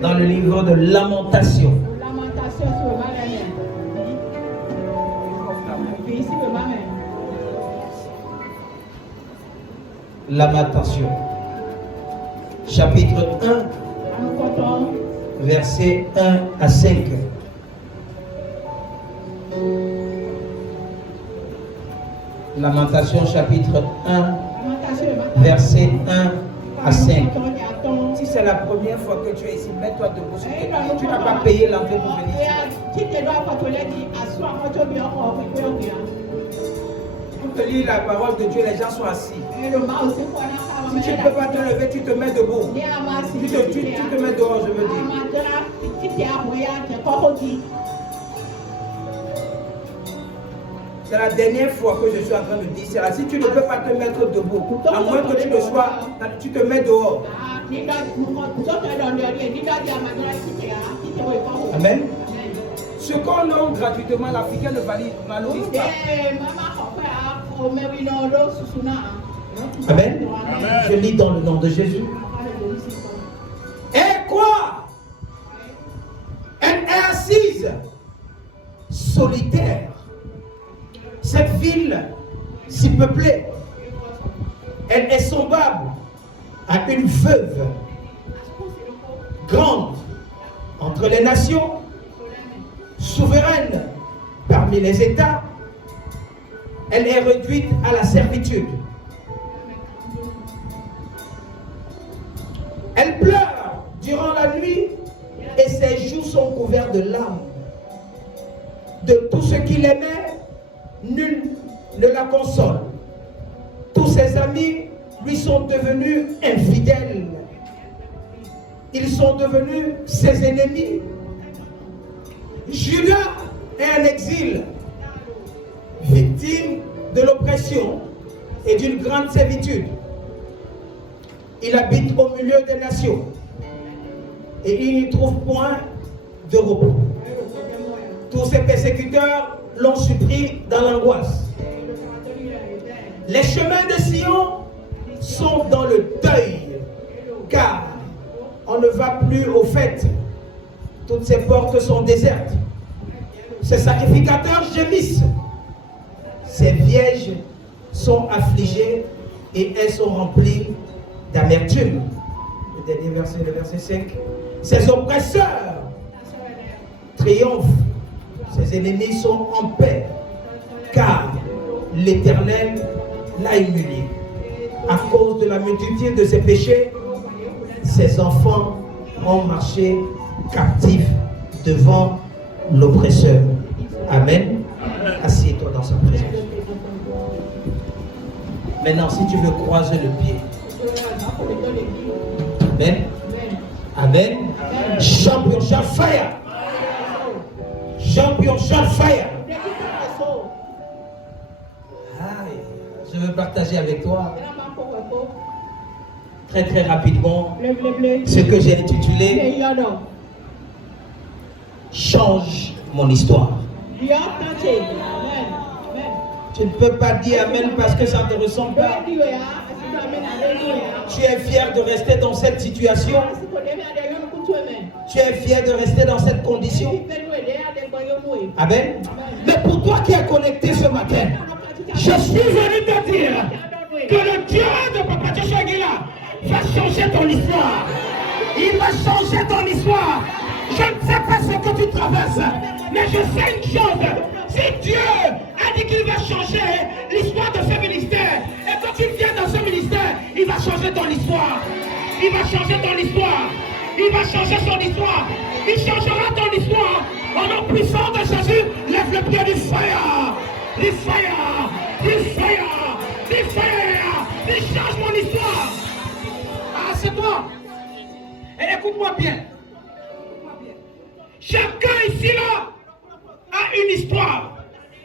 Dans le livre de Lamentation. Lamentation. Chapitre 1, versets 1 à 5. Lamentation chapitre 1, verset 1 à 5. Si c'est la première fois que tu es ici, mets-toi debout sur tes pieds. Tu n'as pas payé l'entrée pour venir ici. Pour te lire la parole de Dieu, les gens sont assis. Si tu ne peux pas te lever, tu te mets debout. Tu te mets dehors, je veux dire. C'est la dernière fois que je suis en train de dire cela. Si tu ne peux pas te mettre debout, à moins que tu le sois, tu te mets dehors. Amen. Ce qu'on nomme gratuitement l'Africain ne valorise pas. Amen. Je lis dans le nom de Jésus. Et quoi? Elle est assise, solitaire. Cette ville si peuplée, elle est semblable à une veuve grande entre les nations, souveraine parmi les États. Elle est réduite à la servitude. Elle pleure durant la nuit et ses joues sont couvertes de larmes. De tout ce qu'il aimait, nul ne la console. Tous ses amis lui sont devenus infidèles. Ils sont devenus ses ennemis. Judas est en exil, victime de l'oppression et d'une grande servitude. Il habite au milieu des nations et il n'y trouve point de repos. Tous ses persécuteurs l'ont surpris dans l'angoisse. Les chemins de Sion sont dans le deuil, car on ne va plus aux fêtes. Toutes ses portes sont désertes. Ses sacrificateurs gémissent. Ses vierges sont affligées et elles sont remplies d'amertume. Le dernier verset, le verset 5. Ses oppresseurs triomphent. Ses ennemis sont en paix, car l'Éternel l'a humilié. À cause de la multitude de ses péchés, ses enfants ont marché captifs devant l'oppresseur. Amen. Assieds-toi dans sa présence. Maintenant, si tu veux croiser le pied. Amen. Amen. Championship fire. Championship fire. Aïe, je veux partager avec toi très très rapidement ce que j'ai intitulé Change mon histoire. Tu ne peux pas dire Amen parce que ça ne te ressemble pas. Tu es fier de rester dans cette situation. Tu es fier de rester dans cette condition. Amen. Mais pour toi qui es connecté ce matin, je suis venu te dire que le Dieu de Papa Joshua Aguilar va changer ton histoire. Il va changer ton histoire. Je ne sais pas ce que tu traverses, mais je sais une chose. Si Dieu a dit qu'il va changer l'histoire de ce ministère, et quand tu viens dans ce ministère, il va changer ton histoire. Il va changer ton histoire. Il va changer son histoire. Il changera ton histoire. Au nom puissant de Jésus, lève le pied du fire. Du fire. Du fire. Du fire. Il change mon histoire. Ah, c'est toi. Et écoute-moi bien. Chacun ici là a une histoire.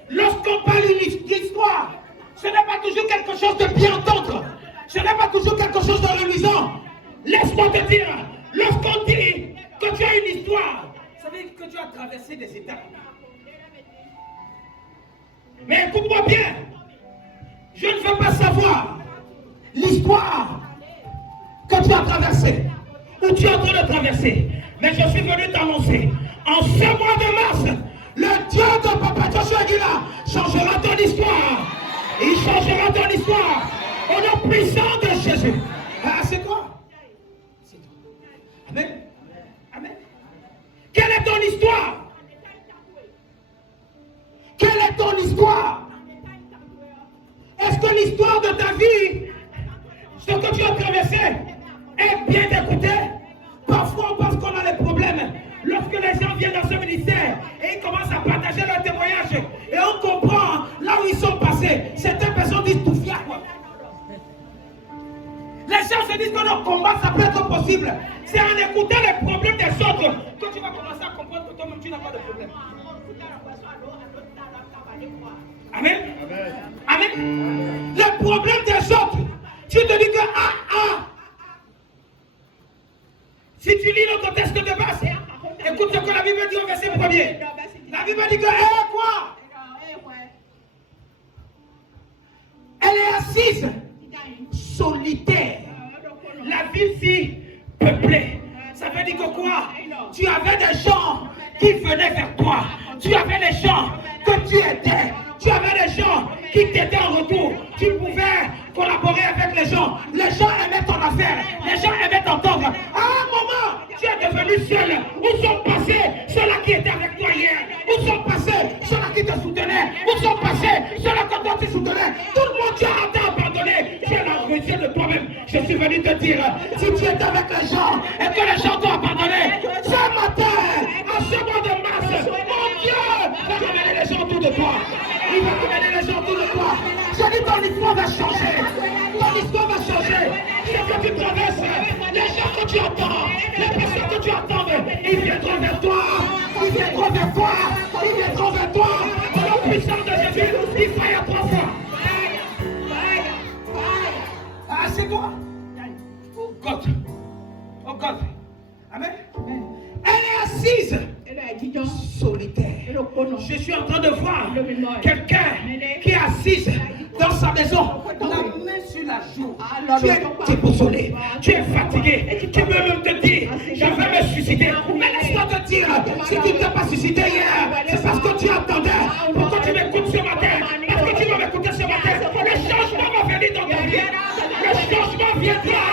Lorsqu'on parle d'histoire, ce n'est pas toujours quelque chose de bien entendre. Ce n'est pas toujours quelque chose de reluisant. Laisse-moi te dire, lorsqu'on dit que tu as une histoire, ça veut dire que tu as traversé des étapes. Mais écoute-moi bien, je ne veux pas savoir l'histoire que tu as traversée. où tu es en train de traverser. Mais je suis venu t'annoncer, en ce mois de mars, le Dieu de Papa Joshua Aguilar changera ton histoire. Il changera ton histoire au nom puissant de Jésus. Ah, c'est toi. C'est toi. Amen. Amen. Quelle est ton histoire? Quelle est ton histoire? Est-ce que l'histoire de ta vie, ce que tu as traversé, est bien d'écouter? Parfois, on pense qu'on a des problèmes. Lorsque les gens viennent dans ce ministère et ils commencent à partager leur témoignage, et on comprend là où ils sont passés, certaines personnes disent tout fiable. Les gens se disent que nos combats, ça peut être possible. C'est en écoutant les problèmes des autres que tu vas commencer à comprendre que toi-même tu n'as pas de problème. Amen. Amen. Le problème des autres, tu te dis que si tu lis notre texte de base, écoute ce que la Bible dit au verset 1er. La Bible dit que quoi? Elle est assise, solitaire. La ville si peuplée. Ça veut dire que quoi? Tu avais des gens qui venaient vers toi. Tu avais des gens que tu aidais. Tu avais des gens qui t'aidaient en retour. Tu pouvais collaborer avec les gens. Les gens aimaient ton affaire. Les gens aimaient t'entendre. À un moment, tu es devenu seul. Où sont passés ceux-là qui étaient avec toi hier? Où sont passés ceux-là qui te soutenaient? Où sont passés ceux-là que toi tu soutenais? Tout le monde, tu as abandonné. Tu es la retière de toi-même. Je suis venu te dire, si tu es avec les gens et que les gens t'ont abandonné, ce matin, en ce mois de mars, mon Dieu va ramener les gens autour de toi. Il va ramener les gens autour de toi. Je dis, ton histoire va changer. Ton histoire va changer. Ce que tu traverses, les gens que tu attends, les personnes que tu attends, ils viendront vers toi. Ils viendront vers toi. Ils viendront vers toi. Au nom puissant de Jésus, il faille à 3 fois. Ah, c'est toi. Oh God. Oh God. Amen. Elle est assise. Solitaire. Je suis en train de voir quelqu'un qui est assise dans sa maison, la main sur la joue. Tu es déboussolé, tu es fatigué, tu peux même te dire, je vais me suicider. Mais laisse-moi te dire, si tu ne t'es pas suicidé hier, c'est parce que tu attendais. Pourquoi tu m'écoutes ce matin? Parce que tu vas m'écouter ce matin. Le changement va venir dans ta vie. Le changement viendra.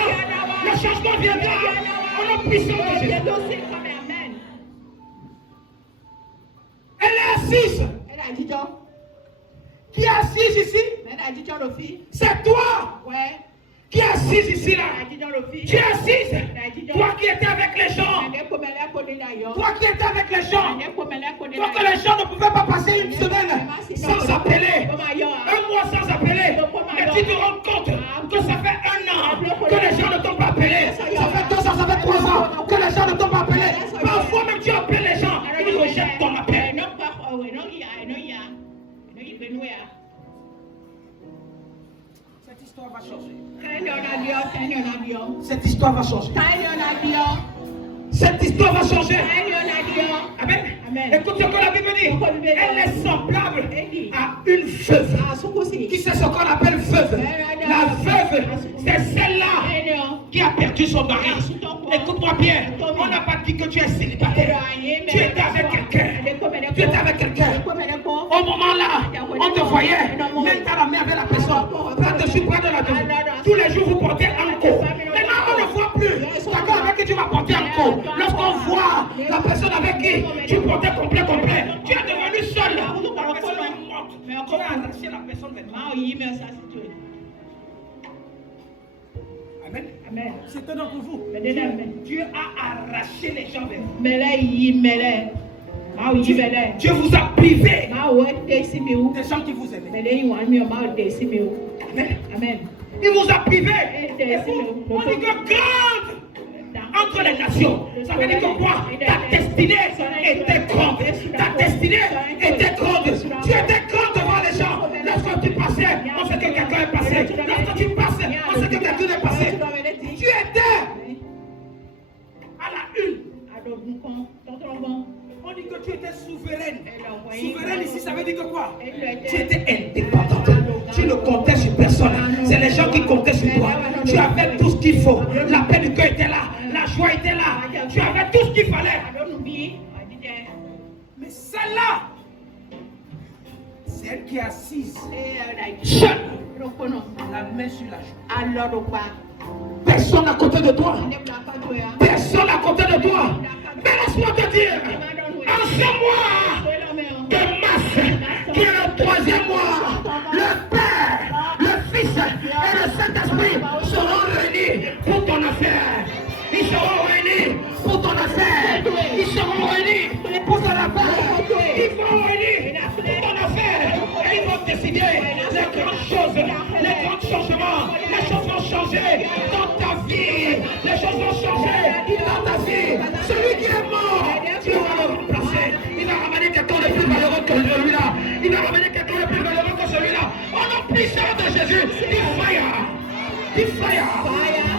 Le changement viendra. On a puissance de Jésus. Elle est assise. Qui est assise ici? C'est toi. Qui est assise ici là? Tu es assise. Toi qui étais avec les gens. Toi qui étais avec les gens. Toi que les gens ne pouvaient pas passer une semaine sans appeler. Un mois sans appeler. Mais tu te rends compte que ça fait 1 an que les gens ne t'ont pas appelé. Ça fait 2 ans, ça fait 3 ans que les gens ne t'ont pas appelé. Parfois même tu appelles les gens. Ils rejettent ton appel. Cette histoire va changer. Cette histoire va changer. Cette histoire va changer. Amen. Écoute ce que la Bible dit. Elle est semblable à une veuve. Qui c'est ce qu'on appelle veuve? La veuve, c'est celle-là qui a perdu son mari. Écoute-moi bien. On n'a pas dit que tu es célibataire. Tu étais avec quelqu'un. Tu étais avec quelqu'un. Au moment là, on te voyait. Même dans la main avec la personne. Près-dessus, près de la maison. Tous les jours, vous portez un coup. Maintenant, on ne voit plus. D'accord avec qui tu vas porter un coup. Lorsqu'on voit la personne avec qui tu portais complet. Tu es devenu seul. La personne est morte. Tu as arraché la personne maintenant. Amen. C'est un d'entre vous. Dieu a arraché les gens vers vous. Dieu vous a privé des gens qui vous aimaient. Amen. Il vous a privé. On dit que grande entre les nations. Ça veut dire que quoi? Ta destinée était grande. Ta destinée était grande. Tu étais grande devant les gens. Lorsque tu passais, on sait que quelqu'un est passé. Lorsque tu passais, on sait que quelqu'un est passé. Tu étais à la une. On dit que tu étais souveraine. Souveraine ici, ça veut dire que quoi? Tu étais indépendante. Tu ne comptais sur personne. C'est les gens qui comptaient sur toi. Tu avais tout ce qu'il faut. La paix du cœur était là. La joie était là. Tu avais tout ce qu'il fallait. Mais celle-là, c'est elle qui est assise seule, la main sur la joue. Personne à côté de toi. Personne à côté de toi. Mais laisse-moi te dire, en ce mois de mars, qui est le 3e mois, le Père, le Fils et le Saint-Esprit seront réunis pour ton affaire. Ils seront réunis pour ton affaire. Ils seront réunis pour ton affaire. Ils seront réunis pour ton affaire. Et ils vont décider les grandes choses, les grands changements. Les choses vont changer dans ta vie. Les choses vont changer dans ta vie. Celui qui est mort, tu vas le remplacer. Il va ramener quelqu'un de plus valeureux que celui-là. Il va ramener quelqu'un de plus valeureux que celui-là. Au nom puissant de Jésus, il fire. Il fire.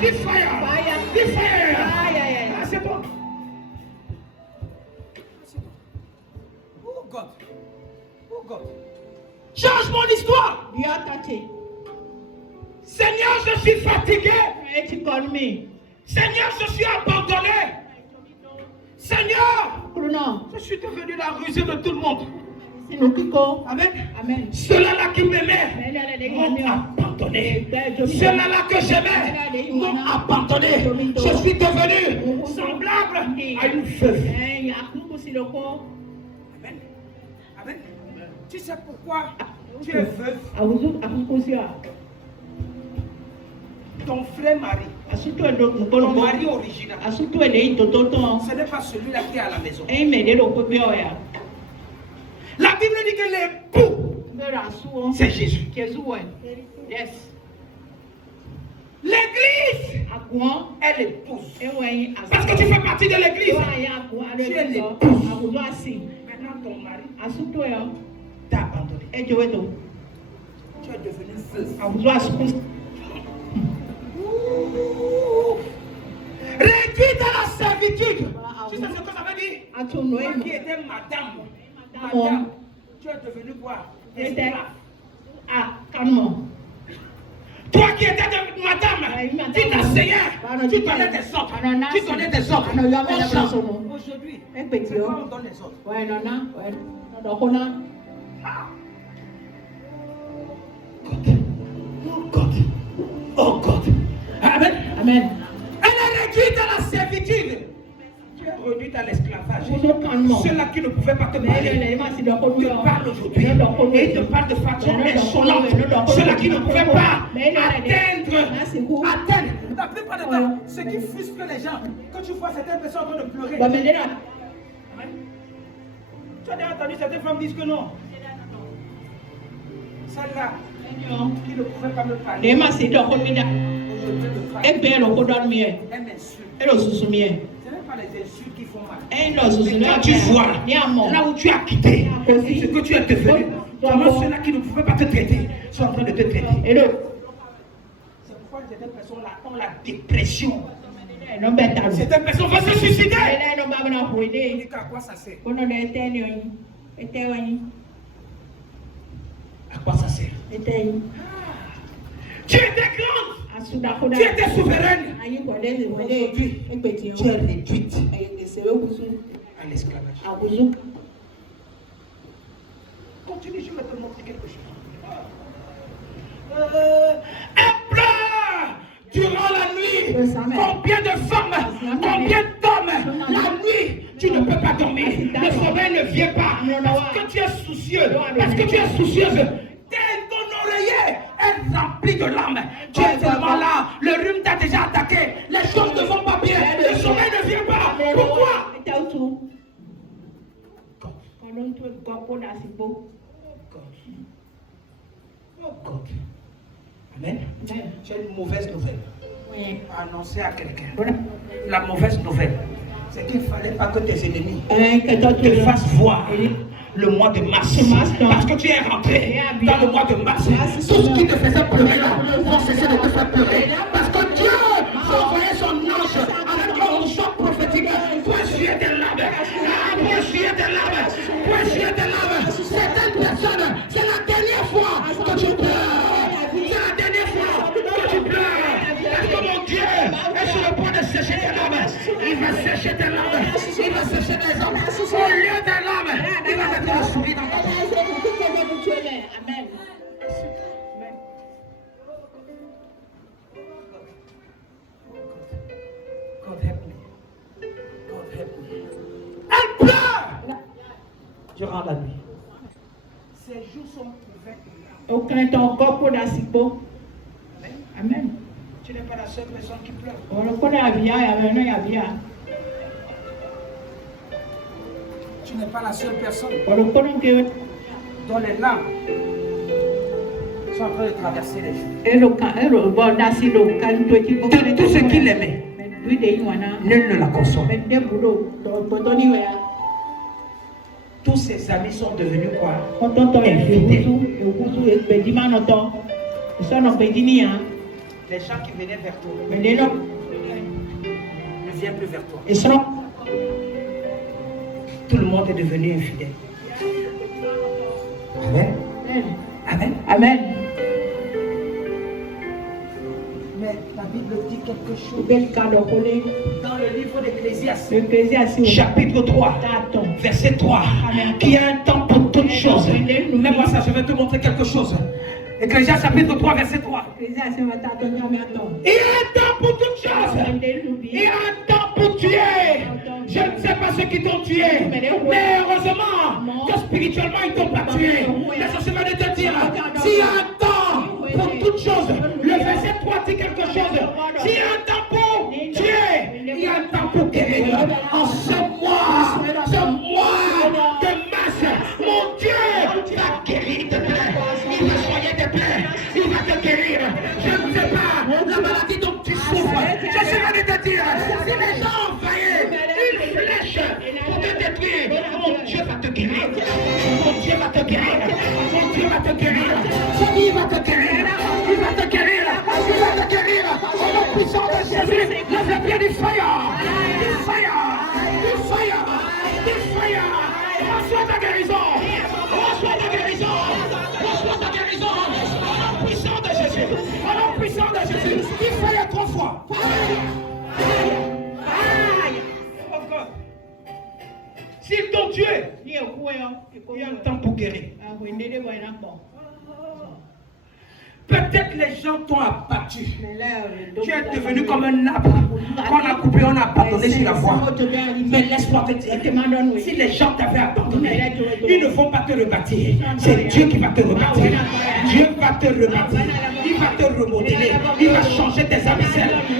Il fire. Il fire. Ah, c'est bon. Oh God. Oh God. Change mon histoire. Seigneur, je suis fatigué. Seigneur, je suis abandonné. Seigneur, je suis devenu la rusée de tout le monde. Amen. Ceux-là qui m'aimaient m'ont abandonné. Ceux-là que j'aimais m'ont abandonné. Je suis devenu semblable à une veuve. Amen. Amen. Tu sais pourquoi tu es veuve? Ton frère mari, ton mari original, ce n'est pas celui-là qui est à la maison. La Bible dit que l'époux, c'est Jésus. L'église, elle épouse. Parce que tu fais partie de l'église. Tu es l'épouse. Maintenant, ton mari t'a abandonné. Tu es devenu veuve. Réduite à la servitude. Tu sais ce que ça veut dire? Toi qui étais madame, tu es devenu quoi? Esclave. Toi qui étais madame, tu t'asseyais, tu donnais des ordres. Tu donnais des ordres. Aujourd'hui, pourquoi on donne des ordres? Oh God. Amen. Elle est réduite à la servitude. Tu es réduite à l'esclavage. Ceux-là qui ne pouvaient pas te parler te parlent aujourd'hui. Et te parlent de façon insolente. Ceux-là qui ne pouvaient pas atteindre. La plupart du temps, ce qui frustre les gens, quand tu vois certaines personnes en train de pleurer. Amen. Tu as déjà entendu certaines femmes dire que non. Celle-là qui ne pouvait pas me parler. Ce n'est pas les insultes qui font mal. Mais quand tu vois là où tu as quitté, ce que tu es devenu, comment ceux-là qui ne pouvaient pas te traiter sont en train de te traiter. C'est pourquoi certaines personnes ont la dépression. Certaines personnes vont se suicider. À quoi ça sert? À quoi ça sert? Tu étais grande. Tu étais souveraine. Aujourd'hui, tu es réduite à l'esclavage. Continue, je vais te montrer quelque chose. Un pleure durant la nuit. Combien de femmes, combien d'hommes, la nuit, tu ne peux pas dormir. Le sommeil ne vient pas. Parce que tu es soucieux. Parce que tu es soucieuse. Ton oreiller est rempli de larmes. Tu es tellement là. Le rhume t'a déjà attaqué. Les choses ne vont pas bien. Le sommeil ne vient pas. Pourquoi? Oh God. Amen. J'ai une mauvaise nouvelle à annoncer à quelqu'un. La mauvaise nouvelle, c'est qu'il ne fallait pas que tes ennemis te fassent voir le mois de mars. Parce que tu es rentré dans le mois de mars. Tout ce qui te faisait pleurer là va cesser de te faire pleurer. Parce que Dieu va envoyer son ange avec un choc prophétique pour essuyer tes larmes. Pour essuyer tes larmes. Pour essuyer tes larmes. Certaines personnes, c'est la dernière fois que tu pleures. C'est la dernière fois que tu pleures. Parce que mon Dieu est sur le point de sécher tes larmes. tes larmes. Il va sécher tes larmes. Au lieu des larmes, il va mettre le sourire dans ta bouche. Amen. God help me. God help me. Elle pleure durant la nuit. Ses joues sont couvertes de larmes. Aucun ton corps pour la cipo. Amen. Tu n'es pas la seule personne qui pleure. On le connaît à Via, il y a Via. Tu n'es pas la seule personne On le connaît que. dont les larmes sont en train de traverser les joues. Et le bon, nasi le calme, toi qui De tout ce qu'il aimait, lui de Iwana. nul ne la console. Mais des boulots, Tony, Tous ses amis sont devenus quoi? on t'entend et Ogusu, et Bedima, on entend. Ils sont en Bedini, hein. Les gens qui venaient vers toi Mais les gens, ne viennent plus vers toi. ils sont. Tout le monde est devenu infidèle. Amen. Amen. Amen. Mais la Bible dit quelque chose. Bel cadeau, Dans le livre d'Ecclésiaste, Chapitre 3, verset 3. Qui a un temps pour toutes choses. Lève-moi ça, je vais te montrer quelque chose. Ecclésiaste chapitre 3, verset 3. Il y a un temps pour toutes choses. Il y a un temps pour tuer. Je ne sais pas ceux qui t'ont tué. Mais heureusement que spirituellement ils t'ont pas tué. Mais je vais te dire, s'il y a un temps pour toutes choses, le verset 3 dit quelque chose. S'il y a un temps pour tuer, il y a un temps pour guérir. En ce mois de mars, mon Dieu va guérir tes plaies. Il va soigner tes plaies. Il va te guérir. Je ne sais pas la maladie dont tu souffres. Je vais te dire, si les gens envoyaient une flèche pour te détruire, mon Dieu va te guérir. Mon Dieu va te guérir. Mon Dieu va te guérir. Il va te guérir. Il va te guérir. Il va te guérir. Au nom puissant de Jésus, lève-le du fire. Du fire. Du fire. Du fire. Reçois ta guérison. Reçois ta guérison. Reçois ta guérison. Au nom puissant de Jésus. Au nom puissant de Jésus. Il fire 3 fois. Oh God. S'ils t'ont tué, il y a un temps pour guérir. Peut-être les gens t'ont abattu. Tu es devenu comme un arbre qu'on a coupé, on a abandonné sur la voie. Mais laisse-moi te dire, si les gens t'avaient abandonné, ils ne vont pas te rebâtir. C'est Dieu qui va te rebâtir. Dieu va te rebâtir. Il va te remodeler. Il va changer tes habits.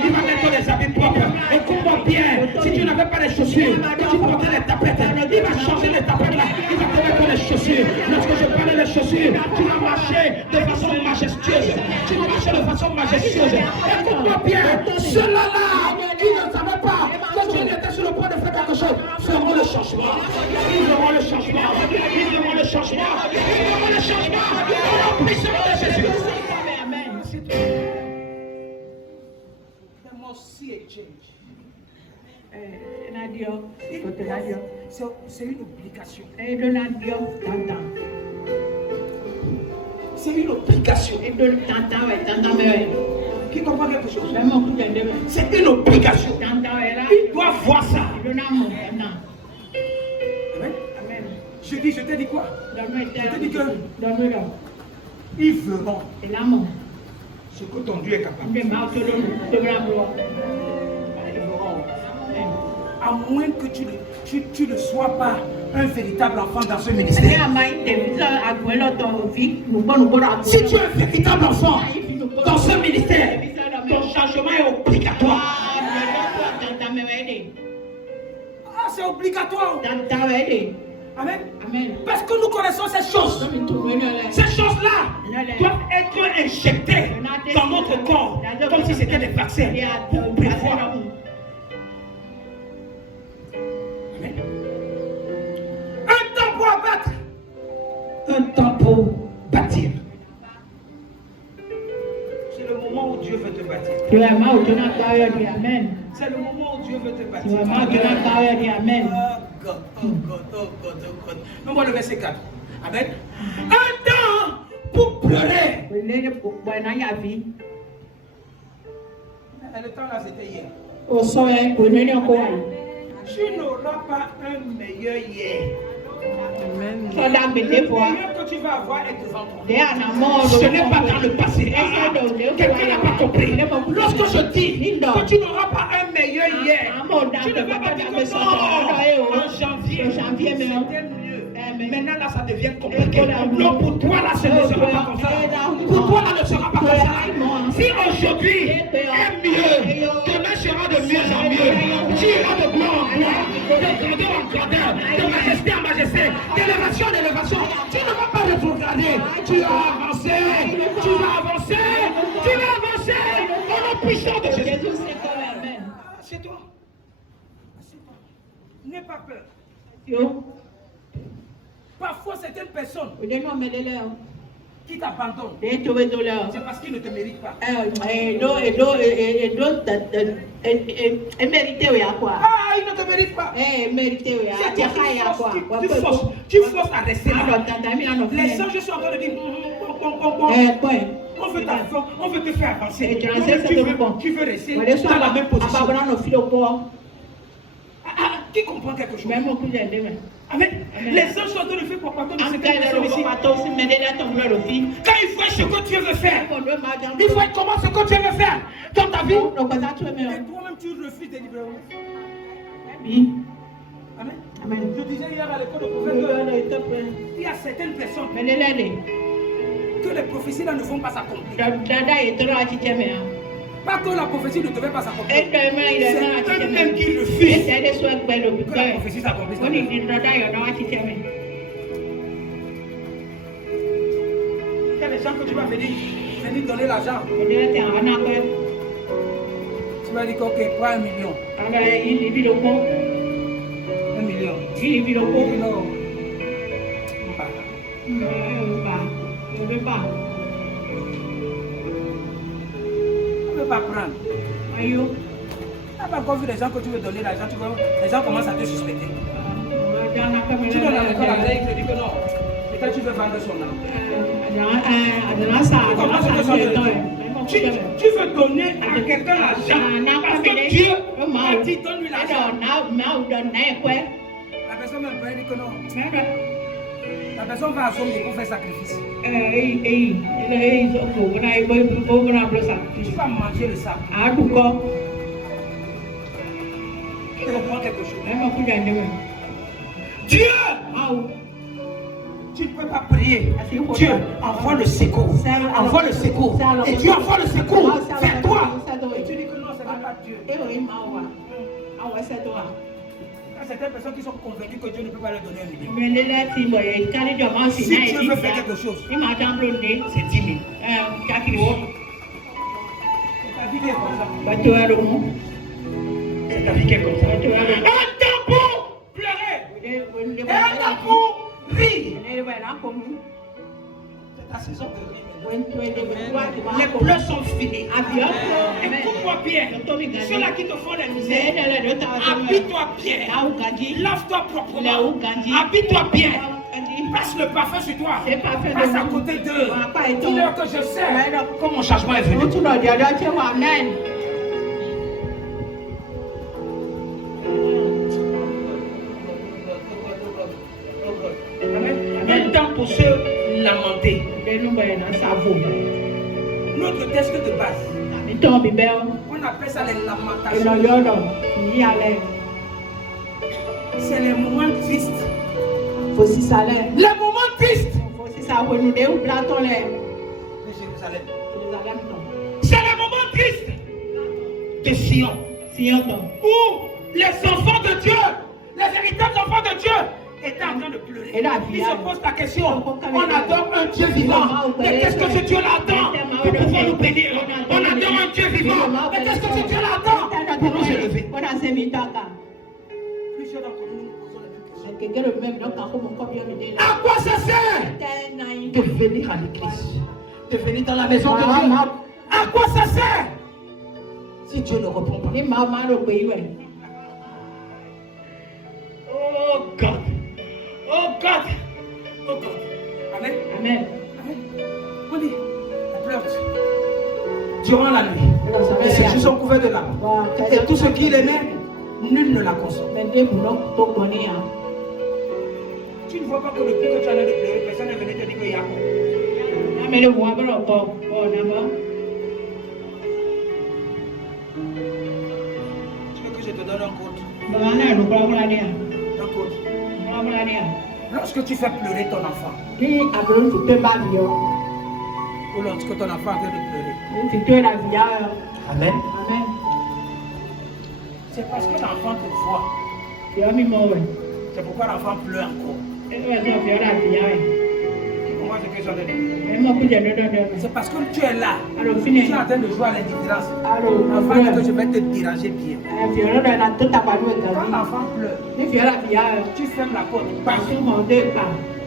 Il va mettre les habits propres. Écoute-moi bien, si tu n'avais pas les chaussures, que tu portais les tapettes, il va changer les tapettes là. Il va te mettre les chaussures. Lorsque je parle des chaussures, tu vas marcher de façon majestueuse. Tu vas marcher de façon majestueuse. Écoute-moi bien, ceux-là qui ne savaient pas que Dieu était sur le point de faire quelque chose, feront le changement. Ils feront le changement. Ils feront le changement. Ils feront le changement. Au nom puissant de Jésus. There must see a change. C'est une obligation. C'est une obligation. Qui comprend quelque chose? C'est une obligation. Il doit voir ça. Amen. Je t'ai dit quoi? Je t'ai dit que ils verront ce que ton Dieu est capable. Ils verront. À moins que tu ne sois pas un véritable enfant dans ce ministère. Si tu es un véritable enfant dans ce ministère, ton changement est obligatoire. Ah, c'est obligatoire. Amen. Parce que nous connaissons ces choses. Ces choses-là doivent être injectées dans notre corps comme si c'était des vaccins pour prévoir. Un temps pour abattre, un temps pour bâtir. C'est le moment où Dieu veut te bâtir. C'est le moment où Dieu veut te bâtir. Oh God. Mets-moi le verset 4. Amen. Un temps pour pleurer. Et le temps là, c'était hier. Tu n'auras pas un meilleur hier. So that be Le there for. meilleur que tu vas avoir est devant toi. They are now more. Ce n'est pas dans le passé. Quelqu'un n'a pas compris. Lorsque je dis que tu n'auras pas un meilleur hier, tu ne vas pas dire que non, en janvier, c'était mieux. Maintenant là, ça devient compliqué. Non, pour toi là, ce ne sera pas comme ça. Pour toi là, ne sera pas comme ça. Si aujourd'hui est mieux, demain sera de mieux en mieux. Tu iras de gloire en gloire, de grandeur en grandeur, de majesté en majesté, d'élévation en élévation. Tu ne vas pas rétrograder. Tu vas avancer. Tu vas avancer. Tu vas avancer. Au nom puissant de Jésus. Assieds-toi. Assieds-toi. N'aie pas peur. Yo. Parfois, certaines personnes They no me dele. qui t'abandonnent, They to we dole. c'est parce qu'ils ne te méritent pas. Mérité ya quoi. Ah, ils ne te méritent pas. Mérité ya. C'est toi tu forces à rester là. Les anges sont en train de dire on veut t'avancer, on veut te faire avancer. Tu veux rester dans la même position. Qui comprend quelque chose? Amen. Les anges sont en train de faire propagande de cette personne ici. Quand il faut ce que Dieu veut faire, il faut être comment ce que Dieu veut faire dans ta vie. Et toi-même tu refuses délibérément. Amen. Je disais hier à l'école de prophète, il y a certaines personnes que les prophéties là ne vont pas s'accomplir. Pas que la prophétie ne devait pas s'accomplir. C'est eux-mêmes qui refusent que la prophétie s'accomplisse. Il y a des gens que tu vas venir donner l'argent. Tu vas dire que ok, prends 1 million. 1 million. Il dit non. On ne peut pas prendre. Tu n'as pas encore vu les gens que tu veux donner l'argent, les gens commencent à te suspecter. Tu donnes à l'école à l'aide, tu te dis que non. Et quand tu veux vendre son âme. Tu veux donner à quelqu'un l'argent parce que Dieu a dit donne-lui l'argent. La personne même va dire que non. La personne va assommer pour faire sacrifice. Tu vas manger le sac. Tu comprends quelque chose? Dieu! Tu ne peux pas prier. Dieu envoie le secours. Envoie le secours. Et Dieu envoie le secours vers toi. Et tu dis que non, ce n'est pas Dieu. Certaines personnes qui sont convaincues que Dieu ne peut pas leur donner 1 million. Si Dieu veut faire quelque chose, c'est 10 000. Ta vie est comme ça. Ta vie est comme ça. Un temps pour pleurer. Et un temps pour rire. C'est ta saison de rire. Les pleurs sont finis. Écoute-moi bien. Ceux-là qui te font la misère, habille-toi bien. Lave-toi proprement. Habille-toi bien. Passe le parfum sur toi. Passe à côté d'eux. Dis-leur que je sais que mon changement est venu. Un temps pour se lamenter. Notre test de base, on appelle ça les lamentations. C'est les moments tristes. Les moments tristes de Jérusalem. C'est les moments tristes de Sion. Où les enfants de Dieu, les véritables enfants de Dieu, étaient en train de pleurer. Ils se posent la question, on adore un Dieu vivant, mais qu'est-ce que ce Dieu-là attend pour pouvoir nous bénir? On adore un Dieu vivant, mais qu'est-ce que ce Dieu-là attend pour nous élever? Plusieurs d'entre nous nous posons la même question. À quoi ça sert de venir à l'église, de venir dans la maison de Dieu? À quoi ça sert si Dieu ne répond pas? Oh God! Oh God! Oh God! Amen. Amen. On dit, elle pleure durant la nuit. Et ses joues sont couverts de larmes. Et tous ceux qui l'aimaient nul ne la consomme. Tu ne vois pas que depuis que tu as l'air de pleurer, personne n'est venu te dire qu'il y a quoi. Tu veux que je te donne un code? Un code. Lorsque tu fais pleurer ton enfant, ou lorsque ton enfant est en train de pleurer, amen. C'est parce que l'enfant te voit. C'est pourquoi l'enfant pleure encore. Moi, c'est que j'en ai dit. C'est parce que tu es là. Tu es en train de jouer à l'indifférence. L'enfant dit que je vais te déranger bien. Quand l'enfant pleure, tu fermes la porte.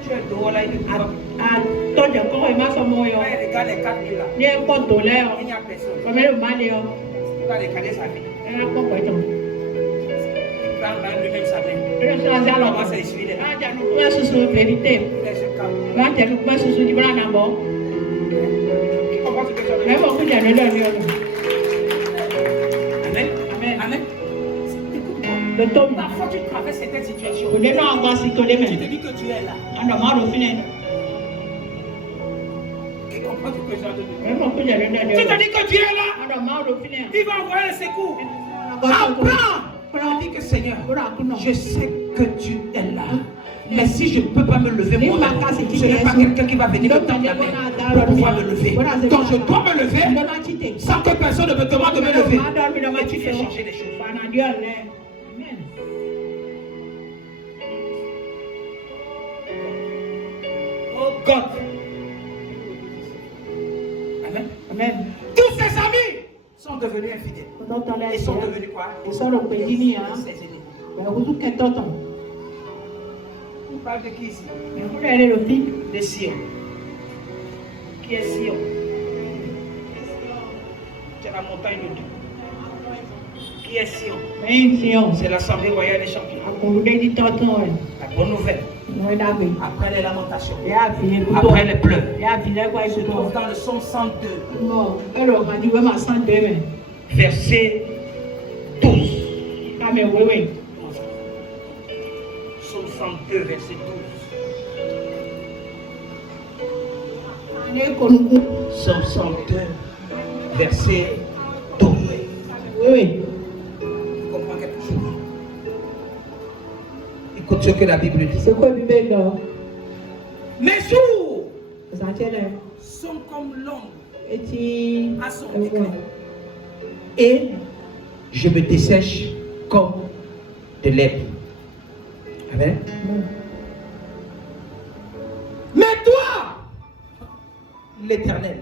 Tu es dehors là, il ne peut pas. Il regarde les 4 000 là. Il n'y a personne. Il va regarder sa vie. Il prend lui-même sa main. Il commence à essuyer les mains. Il laisse le calme. Il comprend ce que tu as dit. Amen. Amen. Parfois tu traverses certaines situations. Tu te dis que tu es là. Tu comprends ce que tu as dit. Tu te dis que tu es là. Il va envoyer le secours. Apprends. On dit que Seigneur, je sais que tu es là. Mais si je ne peux pas me lever moi-même, ce n'est pas quelqu'un qui va venir me tendre la main pour pouvoir me lever. Donc je dois me lever sans que personne ne me demande de me lever. Et tu fais changer les choses. Oh God. Amen. Amen. Tous ses amis sont devenus infidèles. Ils sont devenus quoi? Ses ennemis. On parle de qui ici? De Sion. Qui est Sion? C'est la montagne de Dieu. Qui est Sion? C'est l'Assemblée royale des champions. La bonne nouvelle. Après les lamentations, après les pleurs, se trouve dans le psaume 102, verset 12. Psaume 102, verset 12. Psaume 102, verset 12. Tu comprends quelque chose? Écoute ce que la Bible dit. Mes jours sont comme l'ombre à son déclin. Et je me dessèche comme de l'herbe. Amen. Mais toi, l'Éternel,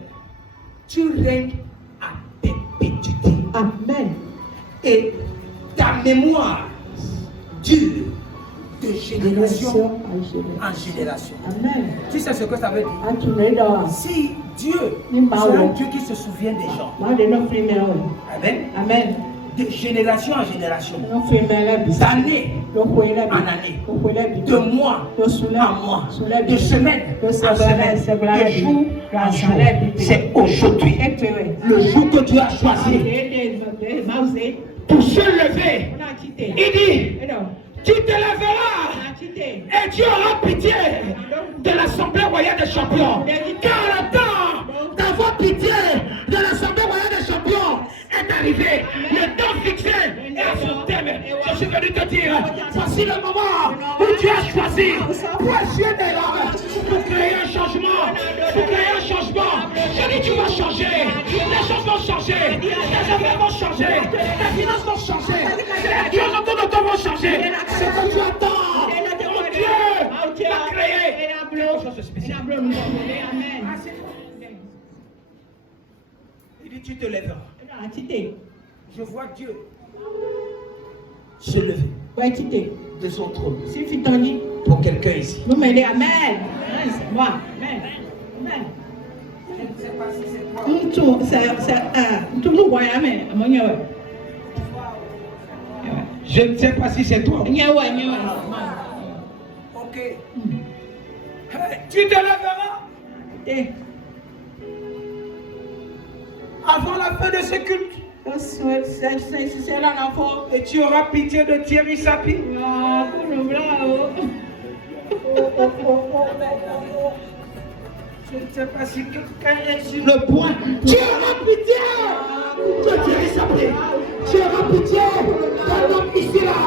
tu règnes à perpétuité. Amen. Et ta mémoire dure de génération en génération. Amen. Tu sais ce que ça veut dire? Si Dieu, c'est un Dieu qui se souvient des gens. Amen. Amen. De génération en génération, d'année en année, de mois en mois, de semaine en semaine, de jour en jour. C'est aujourd'hui le jour que tu as choisi pour se lever. Il dit, tu te lèveras et tu auras pitié de l'Assemblée royale des champions. Car le temps d'avoir pitié de l'Assemblée royale des champions est arrivé. Le temps fixé est à son terme. Je suis venu te dire, voici le moment où tu as choisi pour essuyer des larmes, pour créer un changement. Pour créer un changement. Je dis tu vas changer. Les choses vont changer. Les affaires vont changer. Les finances vont changer. Les choses autour de toi vont changer. Ce que tu attends, mon Dieu va créer quelque chose de spécial. Il dit tu te lèveras. Je vois Dieu se lever de son trône pour quelqu'un ici. Amen. Je ne sais pas si c'est toi. Ok. Tu te lèveras avant la fin de ce culte. Et tu auras pitié de Thierry Sapi. Je ne sais pas si quelqu'un est sur le point. Tu auras pitié de Thierry Sapi. Tu auras pitié d'un homme ici là.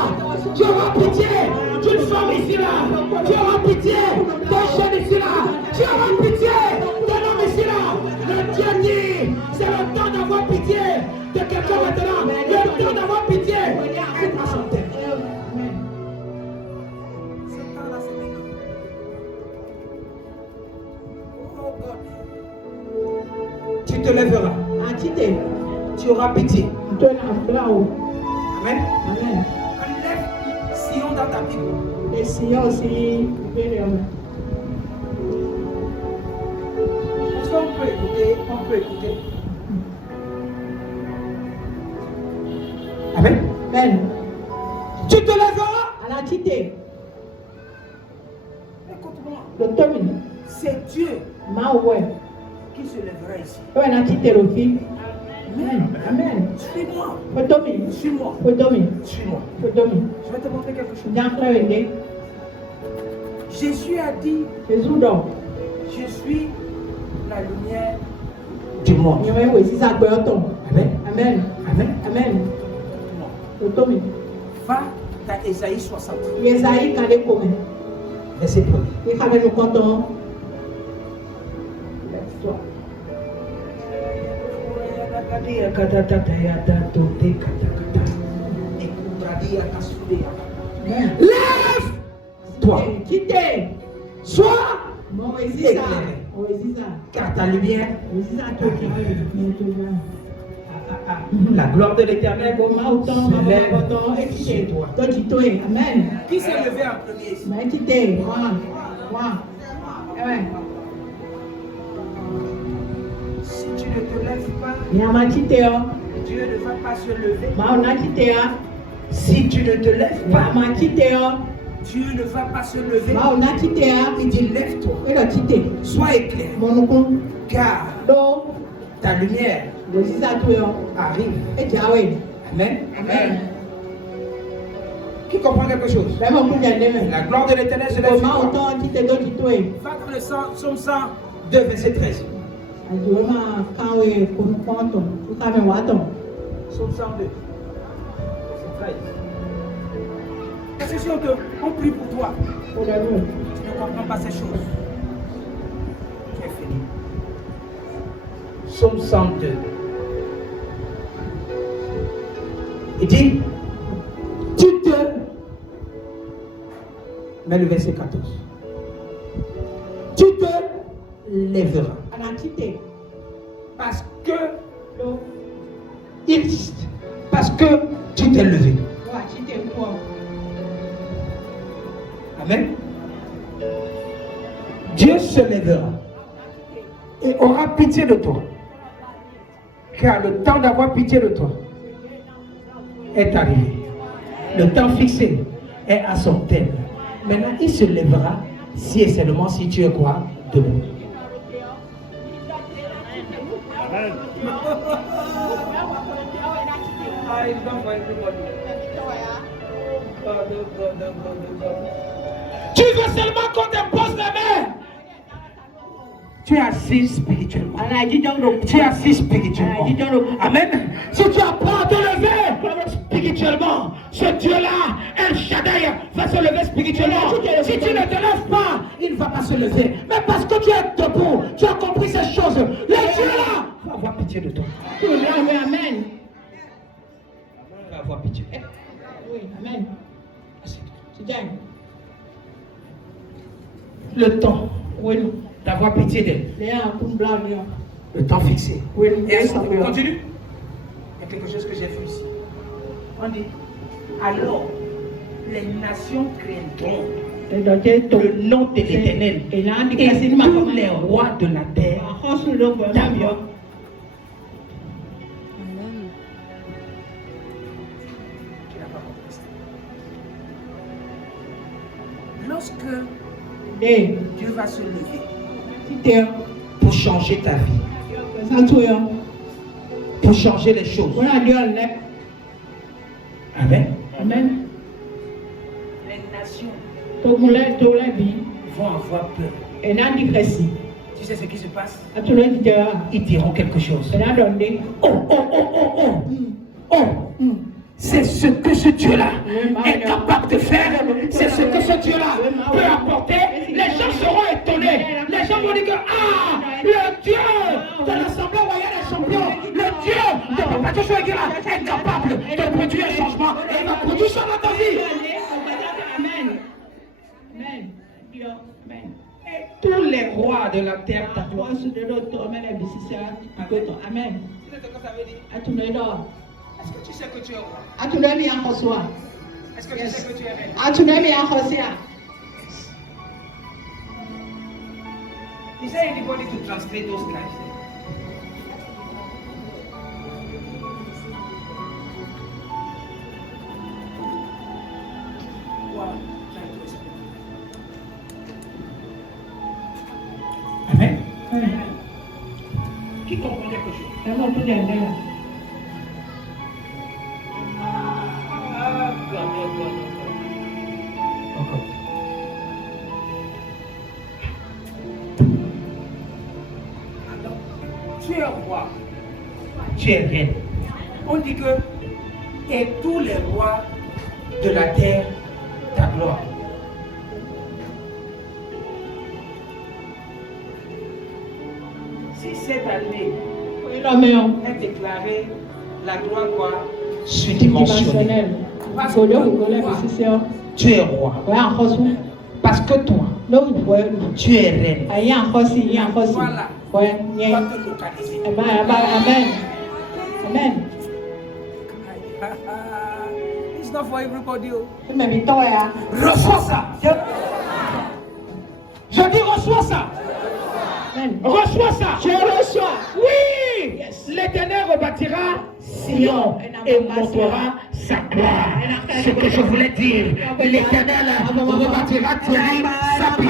Tu auras pitié d'une femme ici là. Tu auras pitié d'un jeune ici là. Tu auras pitié d'un homme ici là. Le Dieu dit, c'est le temps d'avoir pitié de quelqu'un maintenant. Le temps d'avoir pitié. Être à son terme. Tu te lèveras. Tu auras pitié. Amen. Enlève Sion dans ta Bible. Est-ce qu'on peut écouter? On peut écouter. Amen. Tu te lèveras. Écoute-moi. C'est Dieu qui se lèvera ici. Amen. Suis-moi. Suis-moi. Suis-moi. Je vais te montrer quelque chose. Jésus a dit, je suis la lumière du monde. Amen. Va dans Ésaïe 60. Verset 1er. Lève-toi. Sois éclairé. Car ta lumière, la gloire de l'Éternel se lève sur toi. Amen. Qui s'est levé en premier ici? Si tu ne te lèves pas, Dieu ne va pas se lever. Si tu ne te lèves pas, Dieu ne va pas se lever. Il dit lève-toi. Sois éclairé. Car ta lumière arrive. Amen. Qui comprend quelque chose? La gloire de l'Éternel se lève sur toi. Va dans le psaume 102, verset 13. Psaume 102. C'est sûr qu'on prie pour toi. Tu ne comprends pas ces choses. Tu es fini. Psaume 102. Il dit, tu te... Mais le verset 14. Tu te lèveras. Parce que tu t'es levé. Amen. Dieu se lèvera et aura pitié de toi. Car le temps d'avoir pitié de toi est arrivé. Le temps fixé est à son terme. Maintenant, il se lèvera si et seulement si tu es quoi? Debout. Amen. Tu veux seulement qu'on te pose la main. Tu es assis spirituellement. Tu es assis spirituellement. Amen. Si tu apprends à te lever spirituellement, ce Dieu-là, El Shaddai, va se lever spirituellement. Si tu ne te lèves pas, il ne va pas se lever. Mais parce que tu es debout, tu as compris ces choses. Le Dieu-là va avoir pitié de toi. Amen. Il va avoir pitié. Oui, amen. Le temps d'avoir pitié d'elle. Le temps fixé. Et continue. Il y a quelque chose que j'ai vu ici. On dit, alors les nations craindront le nom de l'Éternel et tous les rois de la terre. Lorsque Dieu va se lever pour changer ta vie, pour pour changer les choses. Amen. Amen. Les nations Tout le monde vont avoir peur. et n'a dit que si. Tu sais ce qui se passe? À tout le monde Ils diront quelque chose. et n'a donné. C'est ce que ce Dieu-là est capable de faire. C'est ce que ce Dieu-là peut apporter. Les gens seront étonnés. Les gens vont dire que, ah, le Dieu de l'Assemblée royale des champions, le Dieu de Papa Joshua est capable de produire un changement. Et il va produire ça dans ta vie. Amen. Amen. Amen. Et tous les rois de la terre t'acclament. Amen. Tu sais ce que ça veut dire? À tout le monde. Est-ce que tu sais que tu es roi? À tout le monde, il y a un reçoit. Est-ce que tu sais que tu es reine? À tout le monde, il y a un reçoit. Is there anybody to translate those guys? Wow. Amen. Qui comprend quelque chose? Encore. Alors, tu es roi. Tu es reine. On dit que et tous les rois de la terre ta gloire. Si cette année est déclarée la gloire quoi? Surdimensionnelle. Parce que Tu es roi. Parce que toi, tu es reine. voilà, va te localiser. Amen. Amen. It's not for everybody. Reçois ça. Je dis reçois ça. Amen. Reçois ça. Je reçois. Oui. Yes. L'Éternel rebâtira Sion et montrera sa gloire. Ce que je voulais dire. L'Éternel rebâtira Thierry Sapi.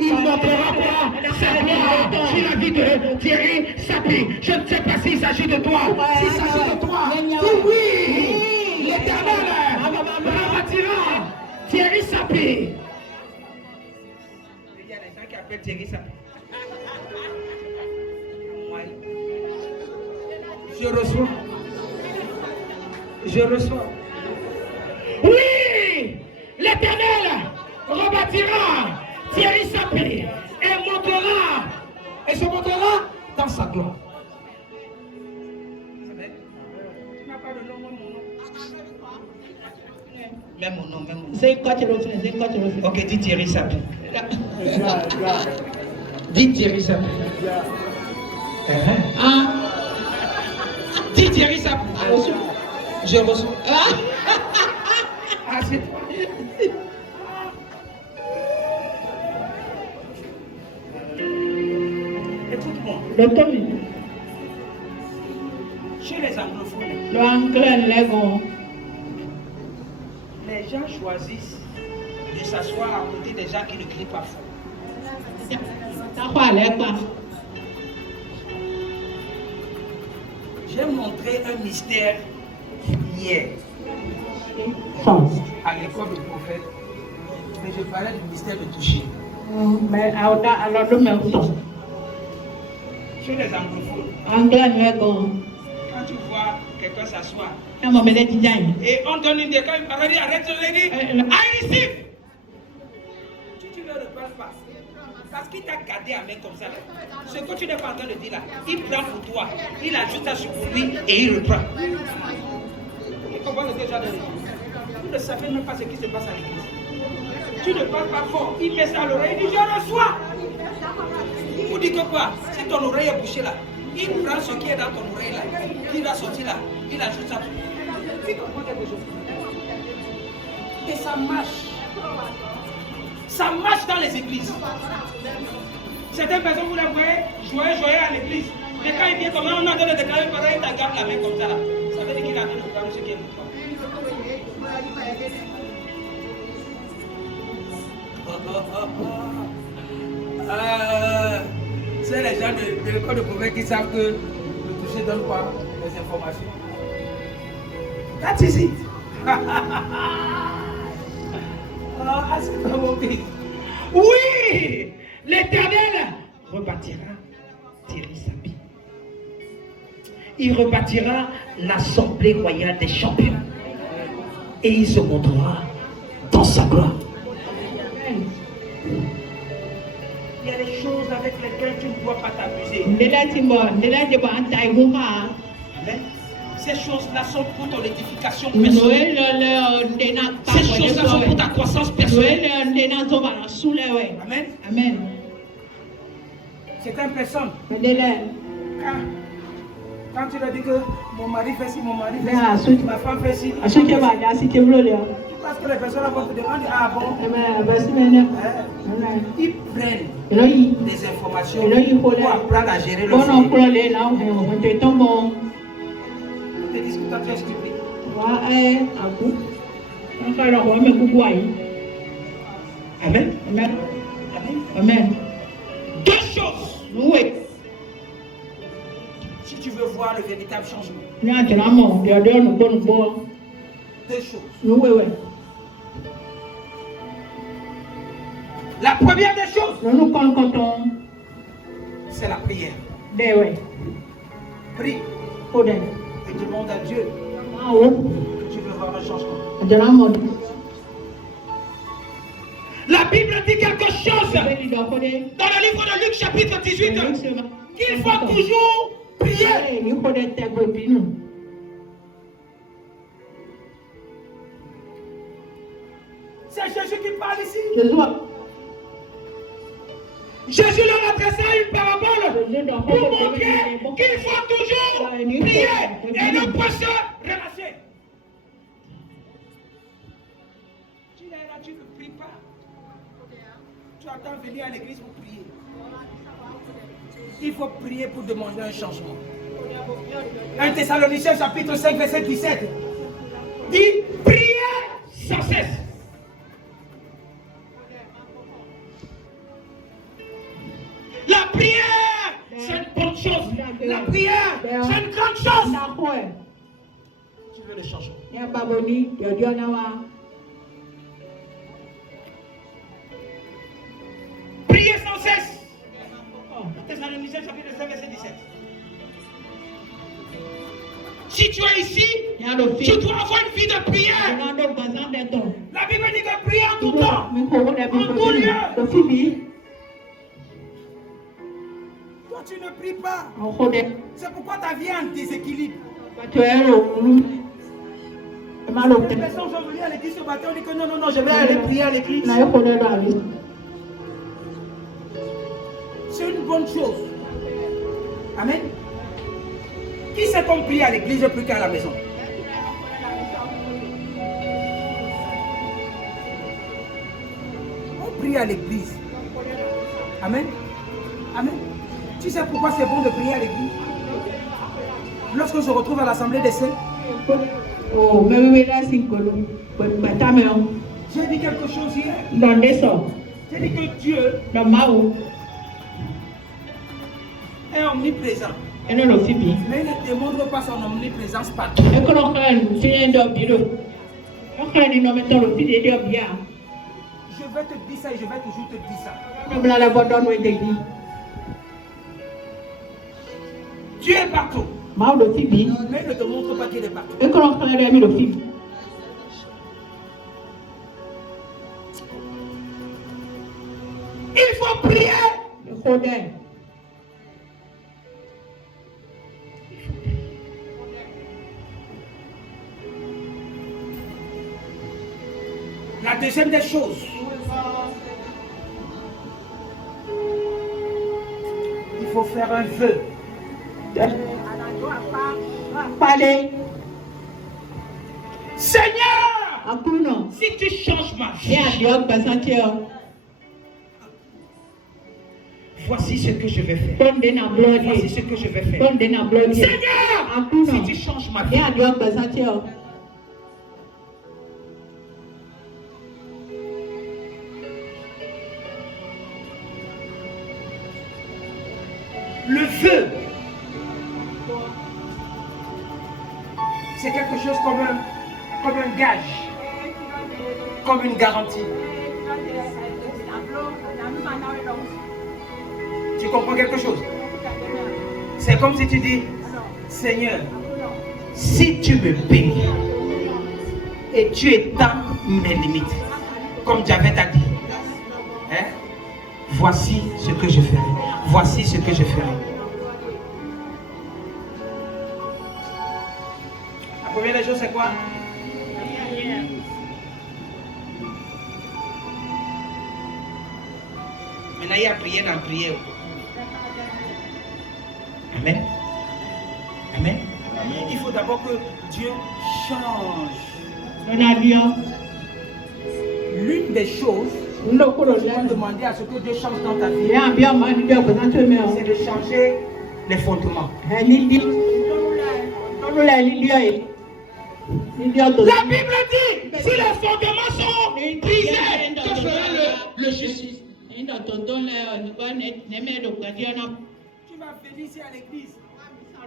Il montrera quoi? Sa gloire sur la vie de Thierry Sapi. Je ne sais pas s'il s'agit de toi. S'il s'agit de toi, dis oui. L'Éternel rebâtira Thierry Sapi. Il y a des gens qui appellent Thierry Sapi. Je reçois. Je reçois. Oui, l'Éternel rebâtira Thierry Sapi et montera, et se montrera dans sa gloire. Tu n'as pas de nom, mon nom. Même mon nom, même mon nom. Ok, dis Thierry Sapi. Dis Thierry Sapi. Dis Thierry Sapi. Je reçois. Ah, c'est toi. Écoute-moi, chez les anglophones, les gens choisissent de s'asseoir à côté des gens qui ne crient pas fort. J'ai montré un mystère hier à l'école du prophète, mais je parlais du mystère de toucher. Chez les anglophones, quand tu vois quelqu'un s'asseoir et on donne une déclaration, arrête, I receive. Tu ne le reparles pas. Parce qu'il t'a gardé à main comme ça. Ce que tu n'es pas en train de dire là, il prend pour toi, il ajoute ça sur lui et il reprend. Tu comprends ce que j'ai dit? Vous ne savez même pas ce qui se passe à l'église. Tu ne parles pas fort, il met ça à l'oreille, il dit je reçois. Vous dites que quoi? Si ton oreille est bouchée là, il prend ce qui est dans ton oreille là, il va sortir là, il ajoute ça. Tu comprends quelque chose? Et ça marche. Ça marche dans les églises. Certaines personnes, vous la voyez, joyeux à l'église. Mais quand il vient comme ça, on a donné de déclarer pareil, il t'agarde la main comme ça là. Ça veut dire qu'il a donné de parler ce qui est pour toi. C'est les gens de l'école de prophète qui savent que le toucher donne quoi? Les informations. That is it. C'est pas mon pays. Oui, l'Éternel rebâtira Tirisapi. Il rebâtira l'assemblée royale des champions. Et il se montrera dans sa gloire. Il y a des choses avec lesquelles tu ne dois pas t'amuser. Ces choses-là sont pour ton édification personnelle. Ces choses-là sont pour ta croissance personnelle. Amen. Amen. C'est une personne. Quand tu leur dis que mon mari fait ci, mon mari fait ci, ma femme fait ci, parce que les personnes vont te demander, ah bon, ils prennent des informations pour apprendre à gérer le foyer. Ils te disent que toi tu es stupide. Amen. Amen. Amen. Amen. Deux choses. Oui. Si tu veux voir le véritable changement. Deux choses. Oui. La première des choses, c'est la prière. Prie et demande à Dieu que tu veux voir un changement. La Bible dit quelque chose dans le livre de Luc chapitre 18 qu'il faut toujours prier. C'est Jésus qui parle ici. Jésus leur adressa une parabole pour montrer qu'il faut toujours prier et ne pas se relâcher. Tu es là, tu ne pries pas. Tu attends venir à l'église pour prier. Il faut prier pour demander un changement. 1 Thessaloniciens chapitre 5 verset 17 dit priez sans cesse. La prière, c'est une bonne chose. La prière, c'est une grande chose. Tu veux le changement. Priez sans cesse. Thessaloniciens chapitre 5 verset 17. Si tu es ici, tu dois avoir une vie de prière. La Bible dit que prier en tout temps, en tout lieu. Toi, tu ne pries pas. C'est pourquoi ta vie est en déséquilibre. Les personnes sont venues à l'église ce matin, on dit que non, je vais aller prier à l'église. C'est une bonne chose. Amen. Qui sait qu'on prie à l'église plus qu'à la maison? On prie à l'église. Amen. Amen. Tu sais pourquoi c'est bon de prier à l'église? Lorsqu'on se retrouve à l'assemblée des saints. J'ai dit quelque chose hier. J'ai dit que Dieu est omniprésent. Mais il ne démontre pas son omniprésence partout. Je vais te dire ça et je vais toujours te dire ça. Dieu est partout. Mais il ne te montre pas qu'il est partout. Il faut prier. La deuxième des choses, il faut faire un vœu. Seigneur, si tu changes ma vie, voici ce que je vais faire. Voici ce que je vais faire. Seigneur, si tu changes ma vie, le vœu chose comme un gage, comme une garantie. Tu comprends quelque chose? C'est comme si tu dis, Seigneur, si tu me bénis et tu étends mes limites, comme Javet a dit, hein, voici ce que je ferai. Voici ce que je ferai. La première des choses, c'est quoi? Maintenant, il y a prié dans la prière. Amen. Amen. Il faut d'abord que Dieu change. L'une des choses que tu vas demander à ce que Dieu change dans ta vie, c'est de changer les fondements. La Bible dit, si les fondements sont brisés, que fera le justice? Tu vas venir ici à l'église.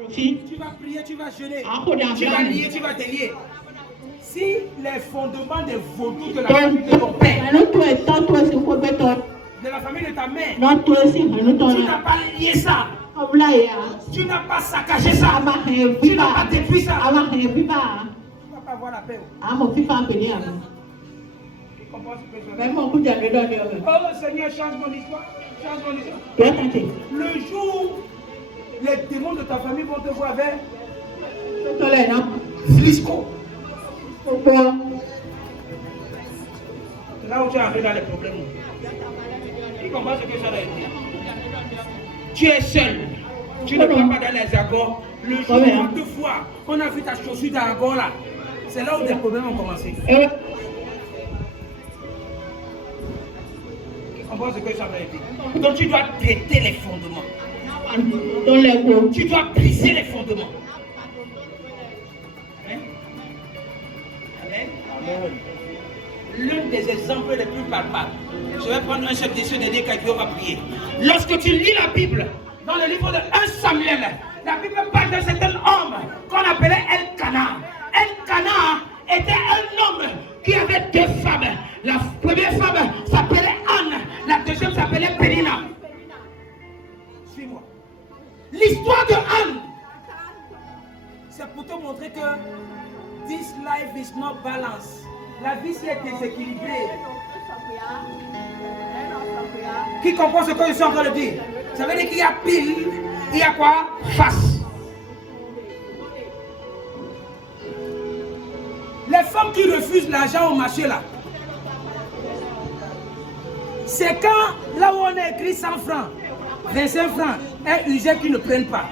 Tu vas prier, tu vas jeûner. Tu vas lier, tu vas délier. Si les fondements des vaudous de la famille de ton père, de la famille de ta mère, tu n'as pas lié ça, tu n'as pas saccagé ça, tu n'as pas détruit ça, tu ne vas pas avoir la paix. Oh Seigneur, change mon histoire. Change mon histoire. Le jour où les démons de ta famille vont te voir avec Flisco. Là où tu es arrivé dans les problèmes. Tu comprends ce que ça veut dire? Tu es seul. Tu ne vas pas dans les accords. Le jour où deux fois on a vu ta chaussure dans l'accord là, c'est là où des problèmes ont commencé. Tu comprends ce que ça veut dire? Donc tu dois traiter les fondements. Tu dois briser les fondements. L'un des exemples les plus palpables, je vais prendre un chef d'essai de dire qu'on va prier. Lorsque tu lis la Bible, dans le livre de 1 Samuel, la Bible parle d'un certain homme qu'on appelait Elkanah. Elkanah était un homme qui avait deux femmes. La première femme s'appelait Anne, la deuxième s'appelait Pénina. Suis-moi. L'histoire de Anne, c'est pour te montrer que this life is not balanced. La vie si est déséquilibrée. Qui comprend ce que je suis en train de dire? Ça veut dire qu'il y a pile, il y a quoi? Face. Les femmes qui refusent l'argent au marché là, c'est quand là où on a écrit 100 francs, 25 francs, est usé qu'ils ne prennent pas.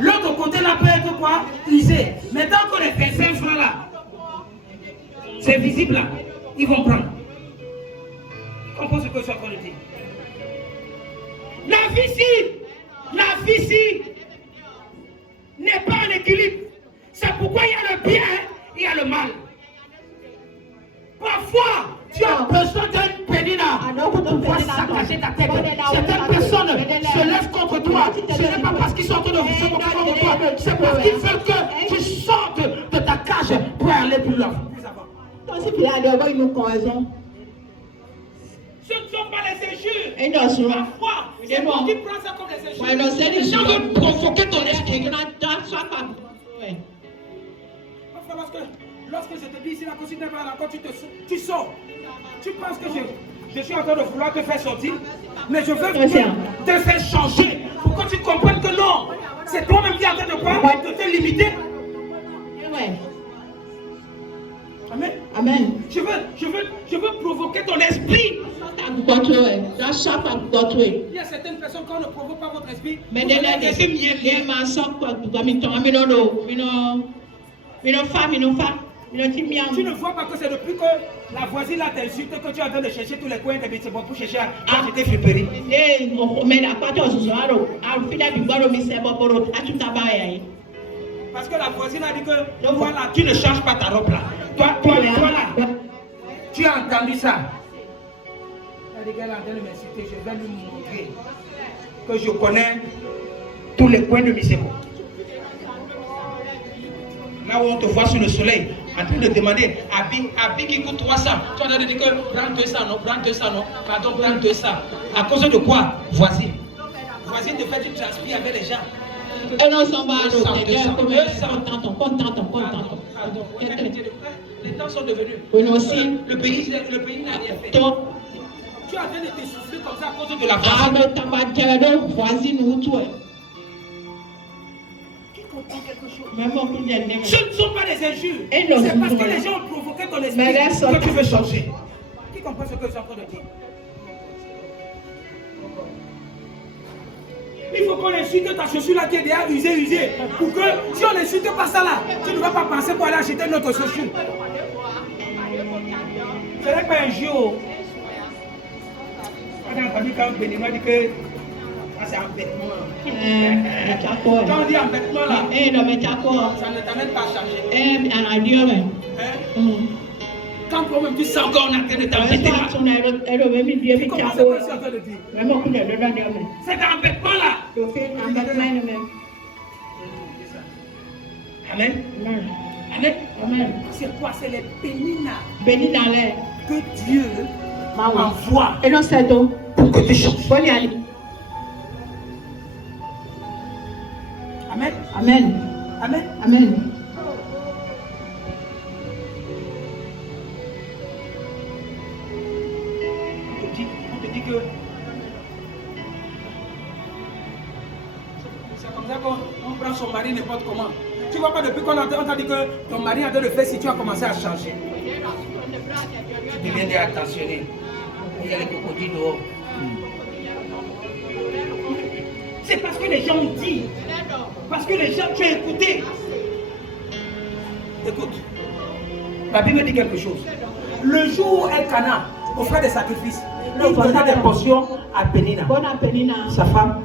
L'autre côté là peut être quoi? Usé. Mais tant qu'on est 25 francs là, c'est visible là, ils vont prendre. Comprends ce que je suis en train de dire. La vie ici n'est pas en équilibre. C'est pourquoi il y a le bien, il y a le mal. Parfois, tu as besoin d'une pénina pour pouvoir saccager ta tête. Certaines personnes se lèvent contre toi. Ce n'est pas parce qu'ils sont en train de se contre toi. C'est parce qu'ils veulent que tu sortes de ta cage pour aller plus loin. Ce ne sont pas les injures. Parfois, c'est toi qui prends ça comme les injures. Les gens veulent provoquer ton esprit. Parfois, lorsque je te dis ici, la consigne n'est pas là, quand tu sors, tu penses que je suis en train de vouloir te faire sortir, mais je veux te faire changer pour que tu comprennes que non, c'est toi-même qui es en train de quoi? De te limiter. Amen. Amen. Je veux provoquer ton esprit. Il y a certaines personnes quand on ne provoque pas votre esprit. Mais tu ne vois pas que c'est depuis que la voisine là t'insulte que tu es en train de chercher tous les coins de métiers pour chercher à acheter friperie. Parce que la voisine a dit que voilà, tu ne changes pas ta robe là. Toi là, tu as entendu ça. Elle dit qu'elle est en train de m'insulter, je vais lui montrer que je connais tous les coins de Misebo. Là où on te voit sur le soleil, en train de demander habit qui coûte 300. Tu vas te dire que prends 200, non, prends 200, non, pardon, prends 200. À cause de quoi? Voisine. Voisine te fait du transpire avec les gens. Et non, ça va à l'hôtel. Les temps sont devenus. Oui, aussi. Le pays n'a rien fait. Tu es en train de t'essouffler comme ça à cause de la voisine. Ce ne sont pas des injures. C'est parce que les gens ont provoqué ton esprit que tu veux changer. Qui comprend ce que je suis en train de dire? Il faut qu'on insulte ta chaussure là qui est déjà usée. Pour que si on n'insulte pas ça là, tu ne vas pas penser pour aller acheter une autre chaussure. Ce n'est pas un jeu. Quand on dit que c'est un vêtement. Quand on dit un vêtement là, ça ne t'amène pas à changer. Quand toi-même tu sens qu'on a en train de t'embêter là. Comment c'est que tu es en train de dire? C'est un vêtement là. Amen. Amen. C'est quoi? C'est les péninas que Dieu envoie pour que tu changes. Amen. Amen. Amen. Amen. On te dit que c'est comme ça qu'on prend son mari n'importe comment. Tu vois pas depuis qu'on t'a dit que ton mari a de le faire si tu as commencé à changer. Tu deviens attentionné. Il y a les crocodiles dehors. C'est parce que les gens ont dit. Parce que les gens, tu as écouté. Écoute. La Bible dit quelque chose. Le jour où Elkanah offrait des sacrifices, il donnait des portions à Pénina, sa femme,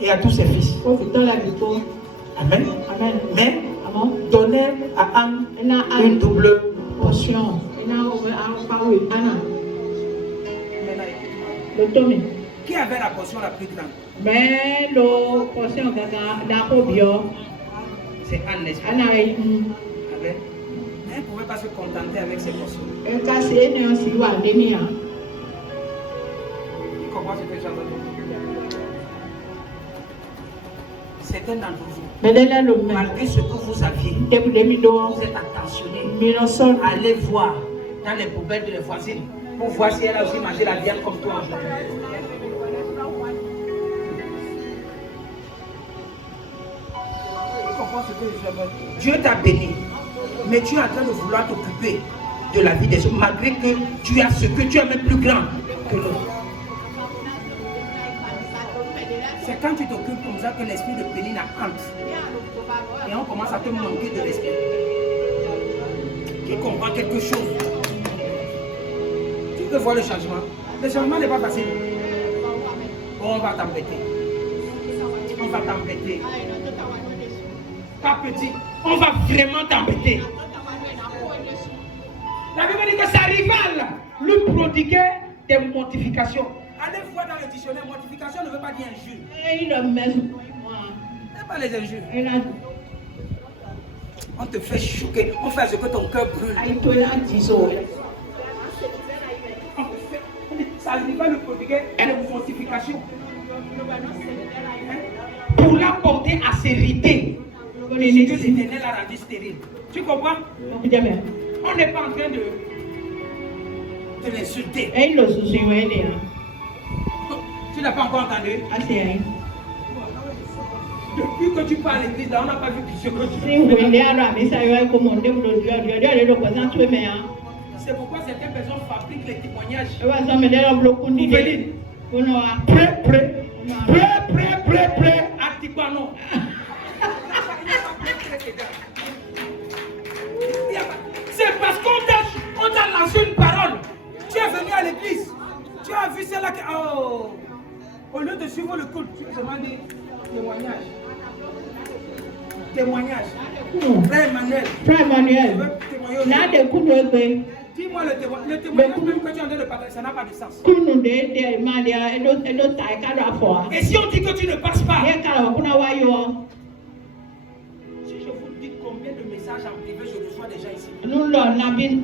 et à tous ses fils. Amen. Mais donnait à Anne une double portion. Qui avait la portion la plus grande? C'est Anne, n'est-ce pas? Mais elle ne pouvait pas se contenter avec ses portions. Tu comprends ce que j'ai entendu? Certains d'entre vous, malgré ce que vous aviez, vous êtes attentionnés. Allez voir dans les poubelles de les voisines pour voir si elle a aussi mangé la viande comme toi aujourd'hui. Dieu t'a béni, mais tu es en train de vouloir t'occuper de la vie des autres, malgré que tu as ce que tu as même plus grand que l'autre. C'est quand tu t'occupes comme ça que l'esprit de Pénina entre. Et on commence à te manquer de respect. Qui comprend quelque chose? Tu veux voir le changement? Le changement n'est pas facile. On va t'embêter. On va t'embêter. Pas petit, on va vraiment t'embêter. La Bible dit que sa rivale lui prodiguait des mortifications. Allez voir dans le dictionnaire, mortification ne veut pas dire injure. C'est pas les injures. On te fait choquer, on fait ce que ton cœur brûle. Sa rivale lui prodiguait des mortifications. Pour la porter à s'hériter. L'Éternel a rendu stérile. Tu comprends? On n'est pas en train de l'insulter. Tu n'as pas encore entendu? Depuis que tu parles à l'église, là, on n'a pas vu ce que tu fais. C'est pourquoi certaines personnes fabriquent les témoignages. Prêt. Atibano. C'est parce qu'on t'a lancé une parole. Tu es venu à l'église. Tu as vu celle-là qui... Oh. Au lieu de suivre le culte, tu me demandes témoignage. Frère Emmanuel. Dis-moi le témoignage même que tu es en train de parler, ça n'a pas de sens. Et si on dit que tu ne passes pas, si je vous dis combien de des gens ici. Nous l'avons.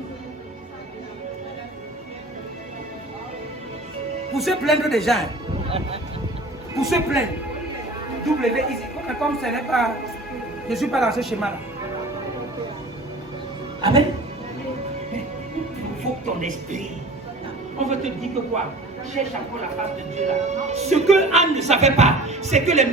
Pour se plaindre des gens. Pour se plaindre. W ici. Comme ce n'est pas. Je ne suis pas dans ce schéma-là. Amen. Mais pour ton esprit. On veut te dire que quoi? Cherche encore la face de Dieu là. Ce que Anne ne savait pas, c'est que les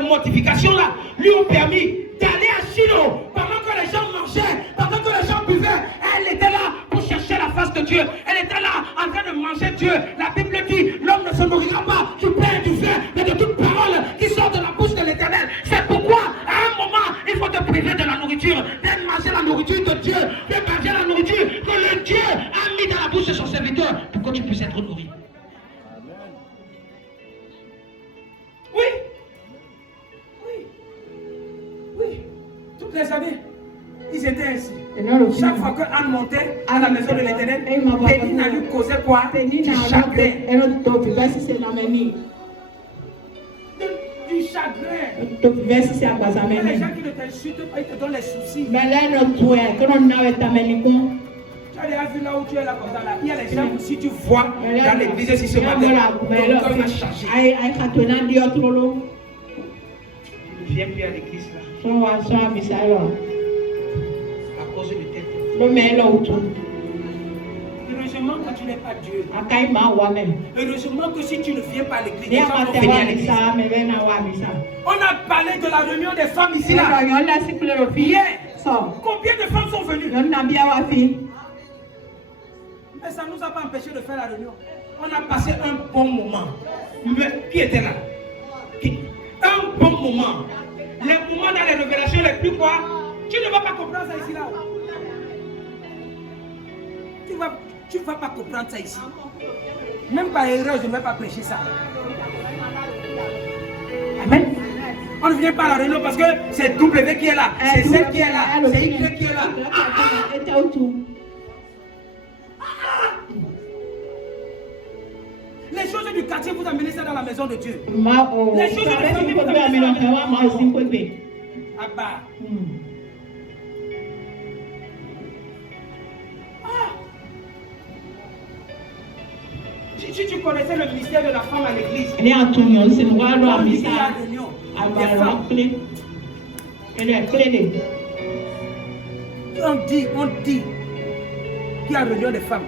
mortifications là lui ont permis d'aller à Shiloh pendant que les gens mangeaient, pendant que les gens buvaient. Elle était là pour chercher la face de Dieu. Elle était là en train de manger Dieu. La Bible dit, l'homme ne se nourrira pas du pain et du vin, mais de toute parole qui sort de la bouche de l'Éternel. C'est pourquoi à un moment, il faut te priver de la nourriture, de manger la nourriture de Dieu, de manger la nourriture que le Dieu a mis dans la bouche de son serviteur pour que tu puisses être nourri. Oui. Toutes les années, ils étaient ainsi. Chaque fois que Anne montait à la maison de l'Éternel, Pénina lui causait quoi? Du chagrin. Du chagrin. Les gens qui ne t'insultent pas, ils te donnent les soucis. Tu as déjà vu là où tu es là comme ça là. Il y a les gens où si tu vois dans l'église si ce matin, ton cœur va changer. Tu ne viens plus à l'église là. À cause de tes heureusement que tu n'es pas Dieu. Heureusement que si tu ne viens pas à l'église, les gens vont venir à l'église. On a parlé de la réunion des femmes ici là. Hier, combien de femmes sont venues? Mais ça ne nous a pas empêché de faire la réunion. On a passé un bon moment. Mais qui était là? Un bon moment. Les moments dans les révélations les plus quoi? Tu ne vas pas comprendre ça ici là. Tu ne vas pas comprendre ça ici. Même par erreur, je ne vais pas prêcher ça. Amen. On ne vient pas à la réunion parce que c'est W qui est là. C'est celle qui est là. C'est Y qui est là. Les choses du quartier, vous amenez ça dans la maison de Dieu. Les choses de la famille, vous amenez ça dans la maison de Dieu. Abba. Si tu connaissais le ministère de la femme à l'église, on dit qu'il y a réunion des femmes.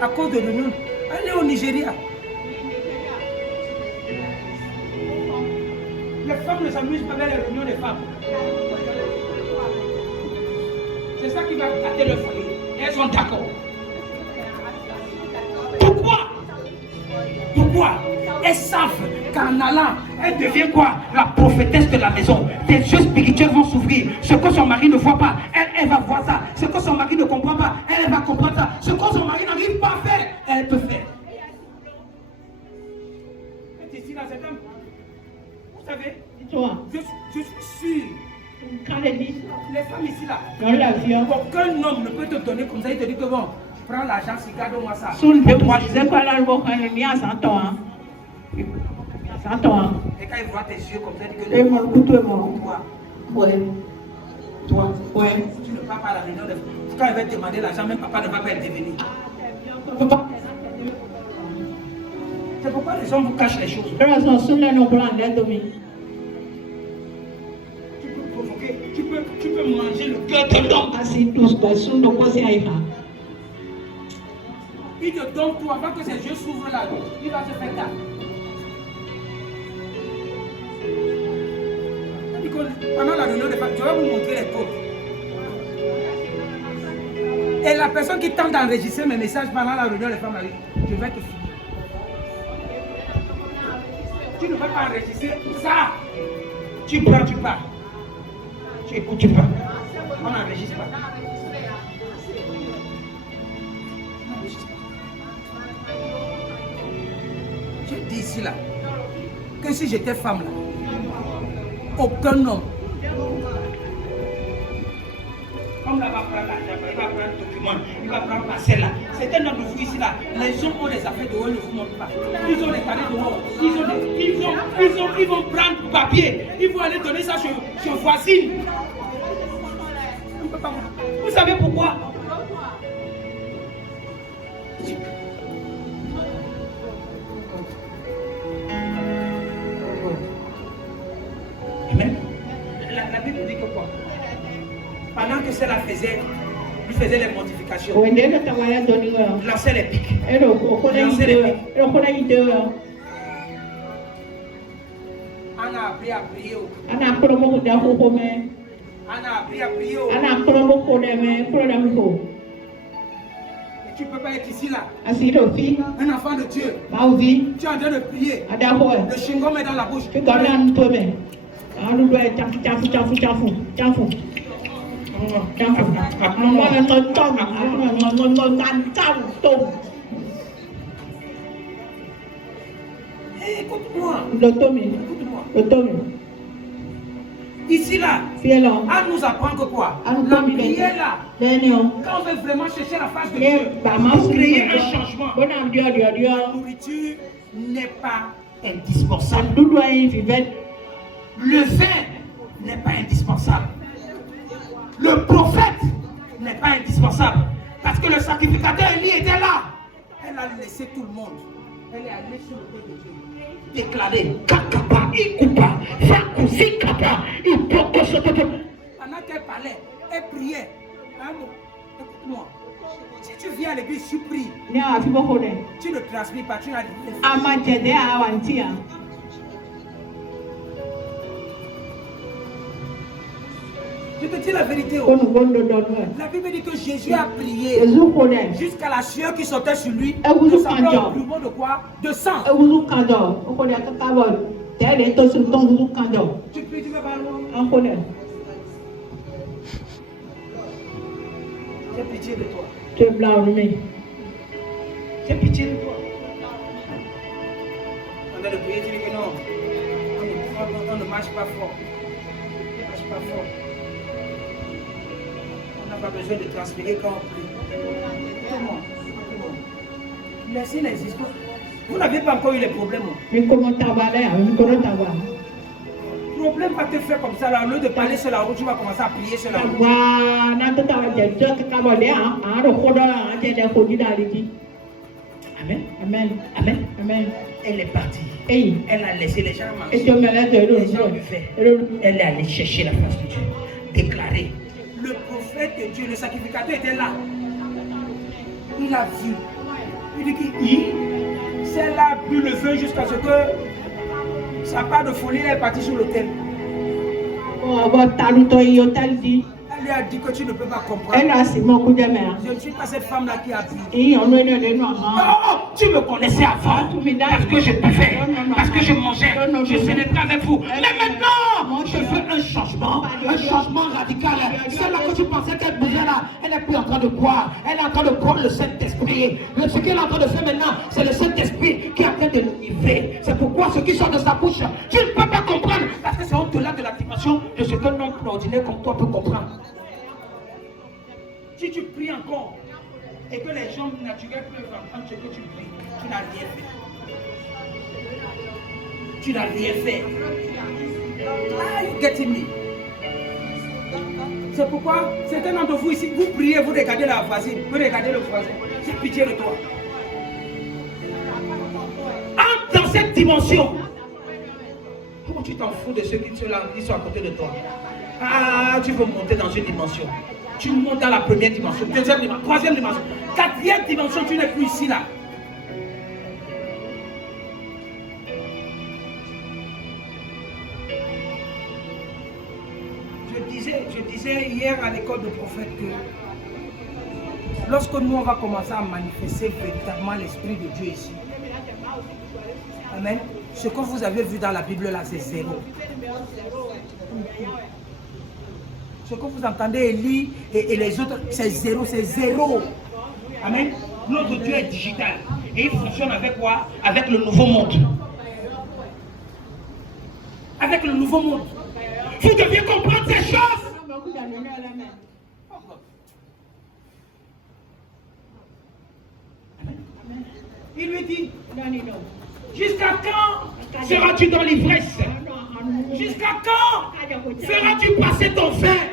À cause de réunion. Allez au Nigeria. Les femmes ne s'amusent pas avec les réunions des femmes. C'est ça qui va gâter le foyer. Et elles sont d'accord. Pourquoi? Elles savent qu'en allant, elle devient quoi? La prophétesse de la maison. Tes yeux spirituels vont s'ouvrir. Ce que son mari ne voit pas, elle va voir ça. Ce que son mari ne comprend pas, elle va comprendre ça. Ce que son mari n'arrive pas à faire, elle peut faire. Ici, là, c'est un... Vous savez, je suis sûr. Les femmes ici là, aucun homme ne peut te donner comme ça. Il te dit que bon, prends l'argent, si garde-moi ça. Et quand il voit tes yeux comme ça, il dit que toi, tu ne pars pas à la réunion de... Quand il va te demander l'argent, même papa ne va pas intervenir. C'est pourquoi les gens vous cachent les choses. Tu peux manger le cœur de l'homme. Il te donne tout avant que ses yeux s'ouvrent là. Il va se faire tard. Pendant la réunion de femmes, je vais vous montrer les codes. Et la personne qui tente d'enregistrer mes messages pendant la réunion des femmes, je vais te filmer. Tu ne vas pas enregistrer ça. Tu prends, tu pars. Tu écoutes, tu pars. On n'enregistre pas. Je dis ici là, que si j'étais femme là, aucun homme. Comme là, va prendre l'argent, il va prendre le document, il va prendre la celle là. C'est un homme de vous ici là. Les gens ont des affaires dehors, ils ne vous montrent pas. Ils ont des carnets dehors. Ils vont prendre papier. Ils vont aller donner ça chez voisine. Vous savez pourquoi? Amen. La Bible dit que quoi? Pendant que cela faisait, lui faisait les mortifications. Lançait les pics. Lançait les pics. On a appris à prier. On a appris à prier. Et tu ne peux pas être ici là. Un enfant de Dieu. Tu es en train de prier. Le chewing-gum est dans la bouche. Écoute-moi. Ici là, à nous apprendre quoi? La prière là, quand on veut vraiment chercher la face de Dieu, pour créer un changement, la nourriture n'est pas indispensable. Le vin n'est pas indispensable. Le prophète n'est pas indispensable. Parce que le sacrificateur Élie était là. Elle a laissé tout le monde. Elle est allée sur le peuple de Dieu. Déclarer Kakapa, Ikupa, Fakusi Kapa, Ipokosototo. Pendant qu'elle parlait, elle priait. Écoute-moi. Si tu viens à l'église, tu pries. Tu ne transmets pas, tu n'as rien. Je te dis la vérité. La Bible dit que Jésus a prié jusqu'à la sueur qui sortait sur lui. De savoir au plus de quoi? De sang. Tu pries, tu vas pas loin. J'ai pitié de toi. J'ai pitié de toi. On a le prier, tu dis que non. On ne marche pas fort. On ne marche pas fort. On n'a pas besoin de transpirer quand on prie. Comment? Laissez les histoires. Vous n'avez pas encore eu les problèmes. Le problème va te faire comme ça. Là, au lieu de parler sur la route, tu vas commencer à prier sur la route. Amen. Amen. Amen. Amen. Elle est partie. Elle a laissé les gens marcher. Les gens buvaient. Elle est allée chercher la face de Dieu. Déclarer. Le prophète de Dieu, le sacrificateur était là. Il a vu. Il dit qu'il celle a bu le feu jusqu'à ce que sa part de folie est partie sur l'autel. Elle lui a dit que tu ne peux pas comprendre. Je ne suis pas cette femme-là qui a bu. Tu me connaissais avant parce que je buvais, parce que je mangeais, je célébrais avec vous. Mais maintenant, je veux un changement radical. Celle-là que tu pensais qu'elle buvait là, elle n'est plus en train de boire. Elle est en train de prendre le Saint-Esprit. Ce qu'elle est en train de faire maintenant, c'est le Saint-Esprit qui est en train de nous livrer. C'est pourquoi ce qui sort de sa bouche, tu ne peux pas comprendre. Parce que c'est au-delà de l'activation de ce qu'un homme ordinaire comme toi peut comprendre. Si tu pries encore et que les gens naturels peuvent entendre ce que tu pries, tu n'as rien fait. Tu n'as rien fait. Ah, you getting me? C'est pourquoi certains d'entre vous ici, vous priez, vous regardez la voisine, vous regardez le voisin. J'ai pitié de toi. Entre dans cette dimension. Comment tu t'en fous de ceux qui sont là, qui sont à côté de toi? Ah, tu veux monter dans une dimension. Tu montes dans la première dimension, deuxième dimension, troisième dimension, quatrième dimension, tu n'es plus ici là. Je disais hier à l'école de prophète que lorsque nous on va commencer à manifester véritablement l'Esprit de Dieu ici, amen, ce que vous avez vu dans la Bible là, c'est zéro. Ce que vous entendez Élie et les autres, c'est zéro, c'est zéro. Amen. Notre Dieu est digital. Et il fonctionne avec quoi? Avec le nouveau monde. Avec le nouveau monde. Vous devez comprendre ces choses. Il lui dit, jusqu'à quand seras-tu dans l'ivresse? Jusqu'à quand feras-tu passer ton fer?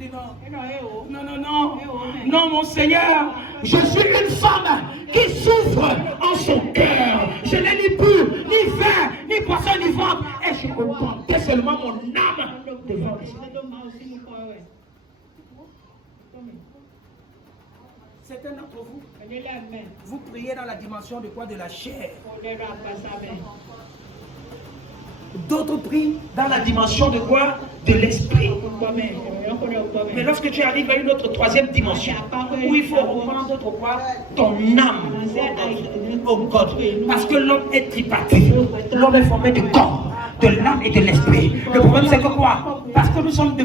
dit non. Et non, eh oh. Non, non, non. Non, mon Seigneur, je suis une femme qui souffre en son cœur. Je n'ai ni pu, ni faim, ni poisson, ni ventre. Et je repentais seulement mon âme devant les cieux. Certains d'entre vous, vous priez dans la dimension de quoi? De la chair. D'autres prient dans la dimension de quoi? De l'esprit. Mais lorsque tu arrives à une autre troisième dimension, où il faut reprendre quoi? Ton âme. Oh God. Parce que l'homme est tripartite. L'homme est formé de corps, de l'âme et de l'esprit. Le problème c'est que quoi? Parce que nous sommes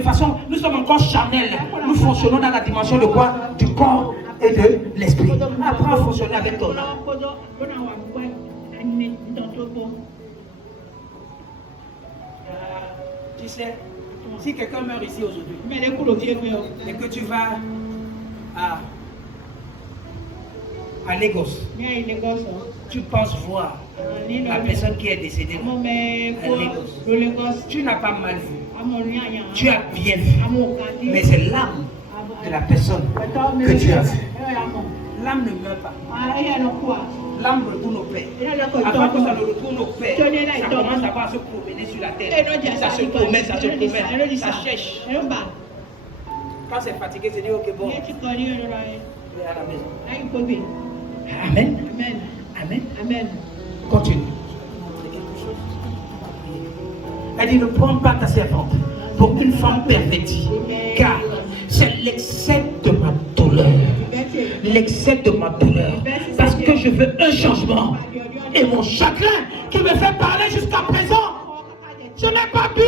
nous sommes encore charnels. Nous fonctionnons dans la dimension de quoi? Du corps et de l'esprit. Apprends à fonctionner avec ton âme. Tu sais, si quelqu'un meurt ici aujourd'hui et que tu vas à Lagos, tu penses voir la personne qui est décédée à Lagos, tu n'as pas mal vu, tu as bien vu, mais c'est l'âme de la personne que tu as vu. L'âme ne meurt pas. L'âme retourne au Père. Avant que ça ne retourne au Père, ça commence à se promener sur la terre. Ça se promène, ça cherche. Quand c'est fatigué, c'est dit ok, bon, je vais à la maison. Amen. Amen. Amen. Continue. Elle dit ne prends pas ta servante pour une femme pervertie, car c'est l'excès de ma douleur. L'excès de ma douleur. Parce que je veux un changement. Et mon chagrin qui me fait parler jusqu'à présent, je n'ai pas bu.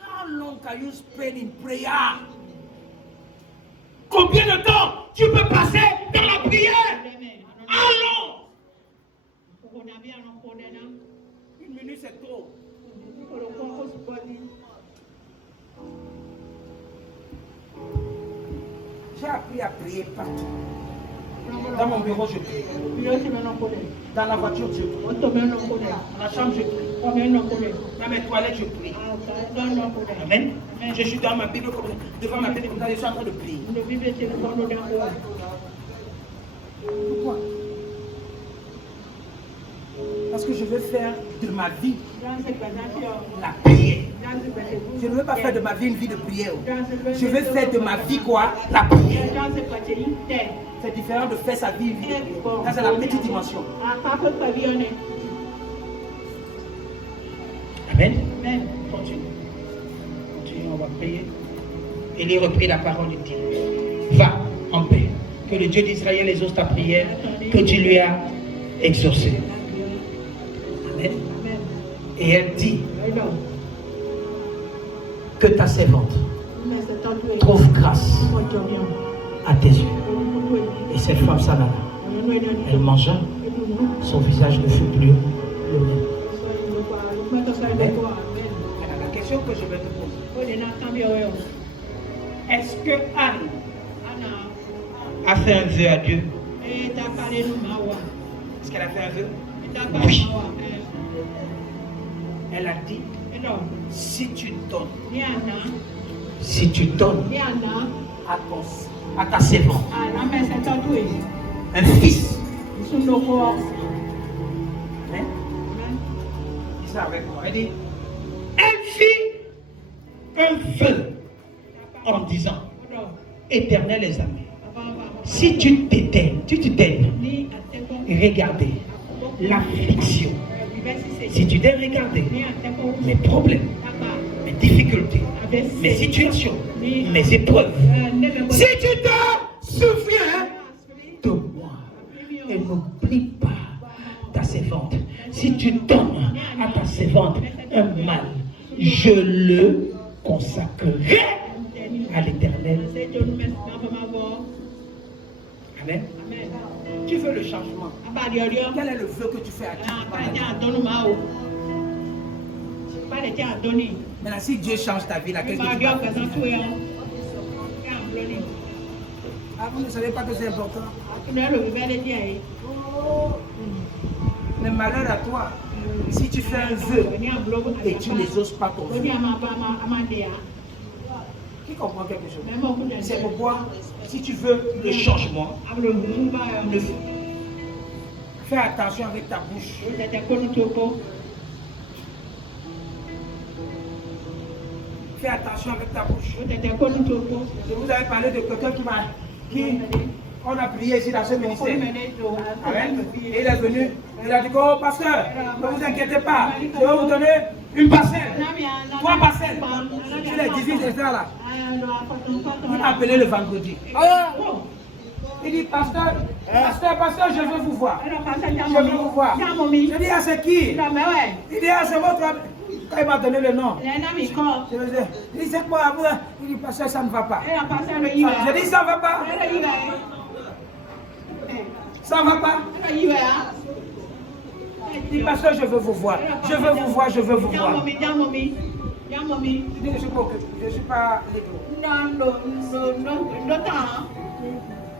How long can you spend in prayer? Combien de temps tu peux passer dans la prière? How long? Une minute c'est trop. J'ai appris à prier partout. Dans mon bureau, je prie. Dans la voiture, je prie. Dans la chambre, je prie. Dans mes toilettes, je prie. Amen. Je suis dans ma Bible, devant ma Bible, je suis en train de prier. Pourquoi? Parce que je veux faire de ma vie la prière. Je ne veux pas faire de ma vie une vie de prière. Je veux faire de ma vie quoi? La prière. C'est différent de faire sa vie. Ça c'est la petite dimension. Amen. Continue. Continue, on va prier. Il reprit la parole de Dieu. Va en paix. Que le Dieu d'Israël exauce ta prière que tu lui as exaucée. Amen. Et elle dit que ta servante trouve grâce à tes yeux. Et cette femme s'en alla. Elle mangea, son visage ne fut plus le même. La question que je vais te poser, est-ce que Anne a fait un vœu à Dieu? Est-ce qu'elle a fait un vœu? Oui. Elle a dit, si tu donnes à ta servante un fils, dis ça avec moi. Elle dit, elle fit un vœu en disant, Éternel les amis, si tu te daignes regarder l'affliction, si tu daignes regarder mes problèmes, mes difficultés, mes situations, mes épreuves, si tu te souviens de moi et n'oublie pas ta servante, si tu donnes à ta servante un mal, je le consacrerai à l'Éternel. Amen. Tu veux le changement. Quel est le vœu que tu fais à Dieu? Maintenant, si Dieu change ta vie, laquelle que tu vas faire? Ah, vous ne savez pas que c'est important? Mais malheur à toi, si tu fais un vœu et tu n'exauces pas ton vœu. Qui comprend quelque chose? C'est pourquoi, si tu veux le changement, fais attention avec ta bouche. Fais attention avec ta bouche. Je vous avais parlé de quelqu'un on a prié ici dans ce ministère. Amen. Et il est venu, il a dit, oh pasteur, ne vous inquiétez pas, je vais vous donner une parcelle, 3 parcelles. Je les divise et ça là. Il m'a appelé le vendredi. Il dit, pasteur, je veux vous voir. Je veux vous voir. Je dis, ah c'est qui? Il dit, ah c'est votre ami. Quand il m'a donné le nom, je dis, c'est quoi? Il dit, pasteur, ça ne va pas. Je dis, ça ne va pas. Ça ne va pas. Il dit, pasteur, je veux vous voir. Je veux vous voir, je veux vous voir. Je ne suis pas libre.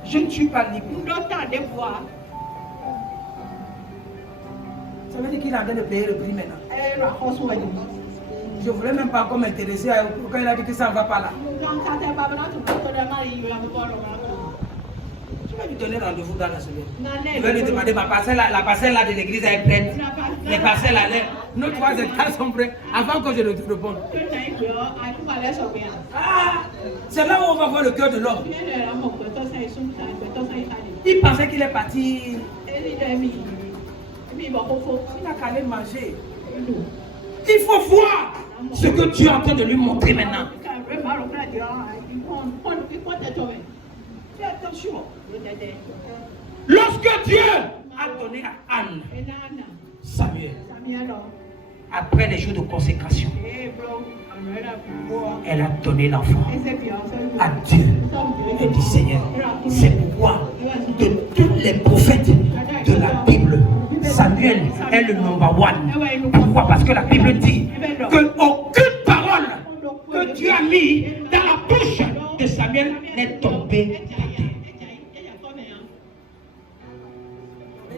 Je ne suis pas libre. Ça veut dire qu'il est en train de payer le prix maintenant. Je ne voulais même pas encore m'intéresser quand il a dit que ça ne va pas là. Je vais lui donner rendez-vous dans la semaine. Je vais lui demander la parcelle là de l'église est prête. Les parcelles là, nos 3 hectares sont prêts avant que je ne te réponde. Ah, c'est là où on va voir le cœur de l'homme. Il pensait qu'il est parti. Il n'a qu'à aller manger. Il faut voir ce que Dieu est en train de lui montrer maintenant. Fais attention. Lorsque Dieu a donné à Anne Samuel, après les jours de consécration, elle a donné l'enfant à Dieu. Elle dit, Seigneur, c'est pourquoi de tous les prophètes de la Bible, Samuel est le number 1. Pourquoi? Parce que la Bible dit qu'aucune parole que Dieu a mis dans la bouche de Samuel n'est tombée.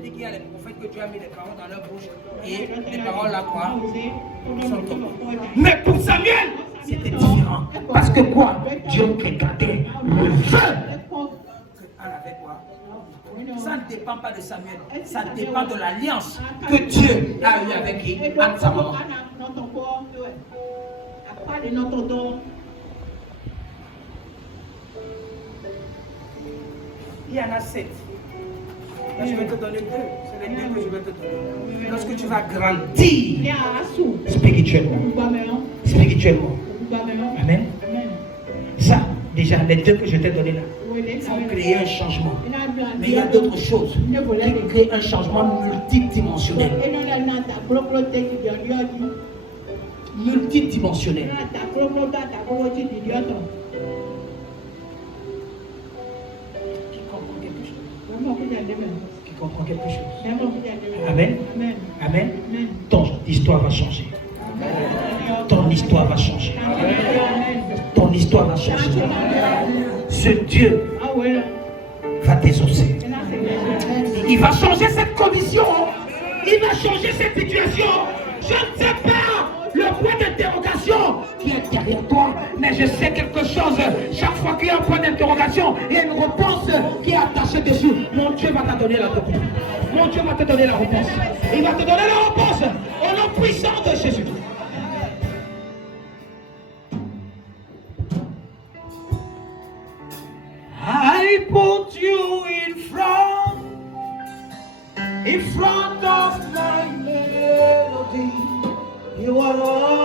Il y a les prophètes que Dieu a mis les paroles dans leur bouche et les paroles là quoi sont tombées. Mais pour Samuel, c'était différent. Parce que quoi? Dieu regardait le feu. Ça ne dépend pas de Samuel, ça dépend de l'alliance que Dieu a eue avec lui, avec sa maman. Il y en a 7. Là, je vais te donner 2. C'est les 2 que je vais te donner. Lorsque tu vas grandir spirituellement. Amen. Ça, déjà, les 2 que je t'ai donnés là, vont créer un changement. Mais il y a d'autres choses qui créent un changement multidimensionnel. Multidimensionnel. Qui comprend quelque chose. Amen. Amen. Ton histoire va changer. Ton histoire va changer. Ton histoire va changer. Ce Dieu va t'exaucer. Il va changer cette condition. Il va changer cette situation. Je ne sais pas le point d'interrogation qui est derrière toi, mais je sais quelque chose. Chaque fois qu'il y a un point d'interrogation, il y a une réponse qui est attachée dessus. Mon Dieu va te donner la réponse. Mon Dieu va te donner la réponse. Il va te donner la réponse au nom puissant de Jésus. I put you in front of my melody. You are all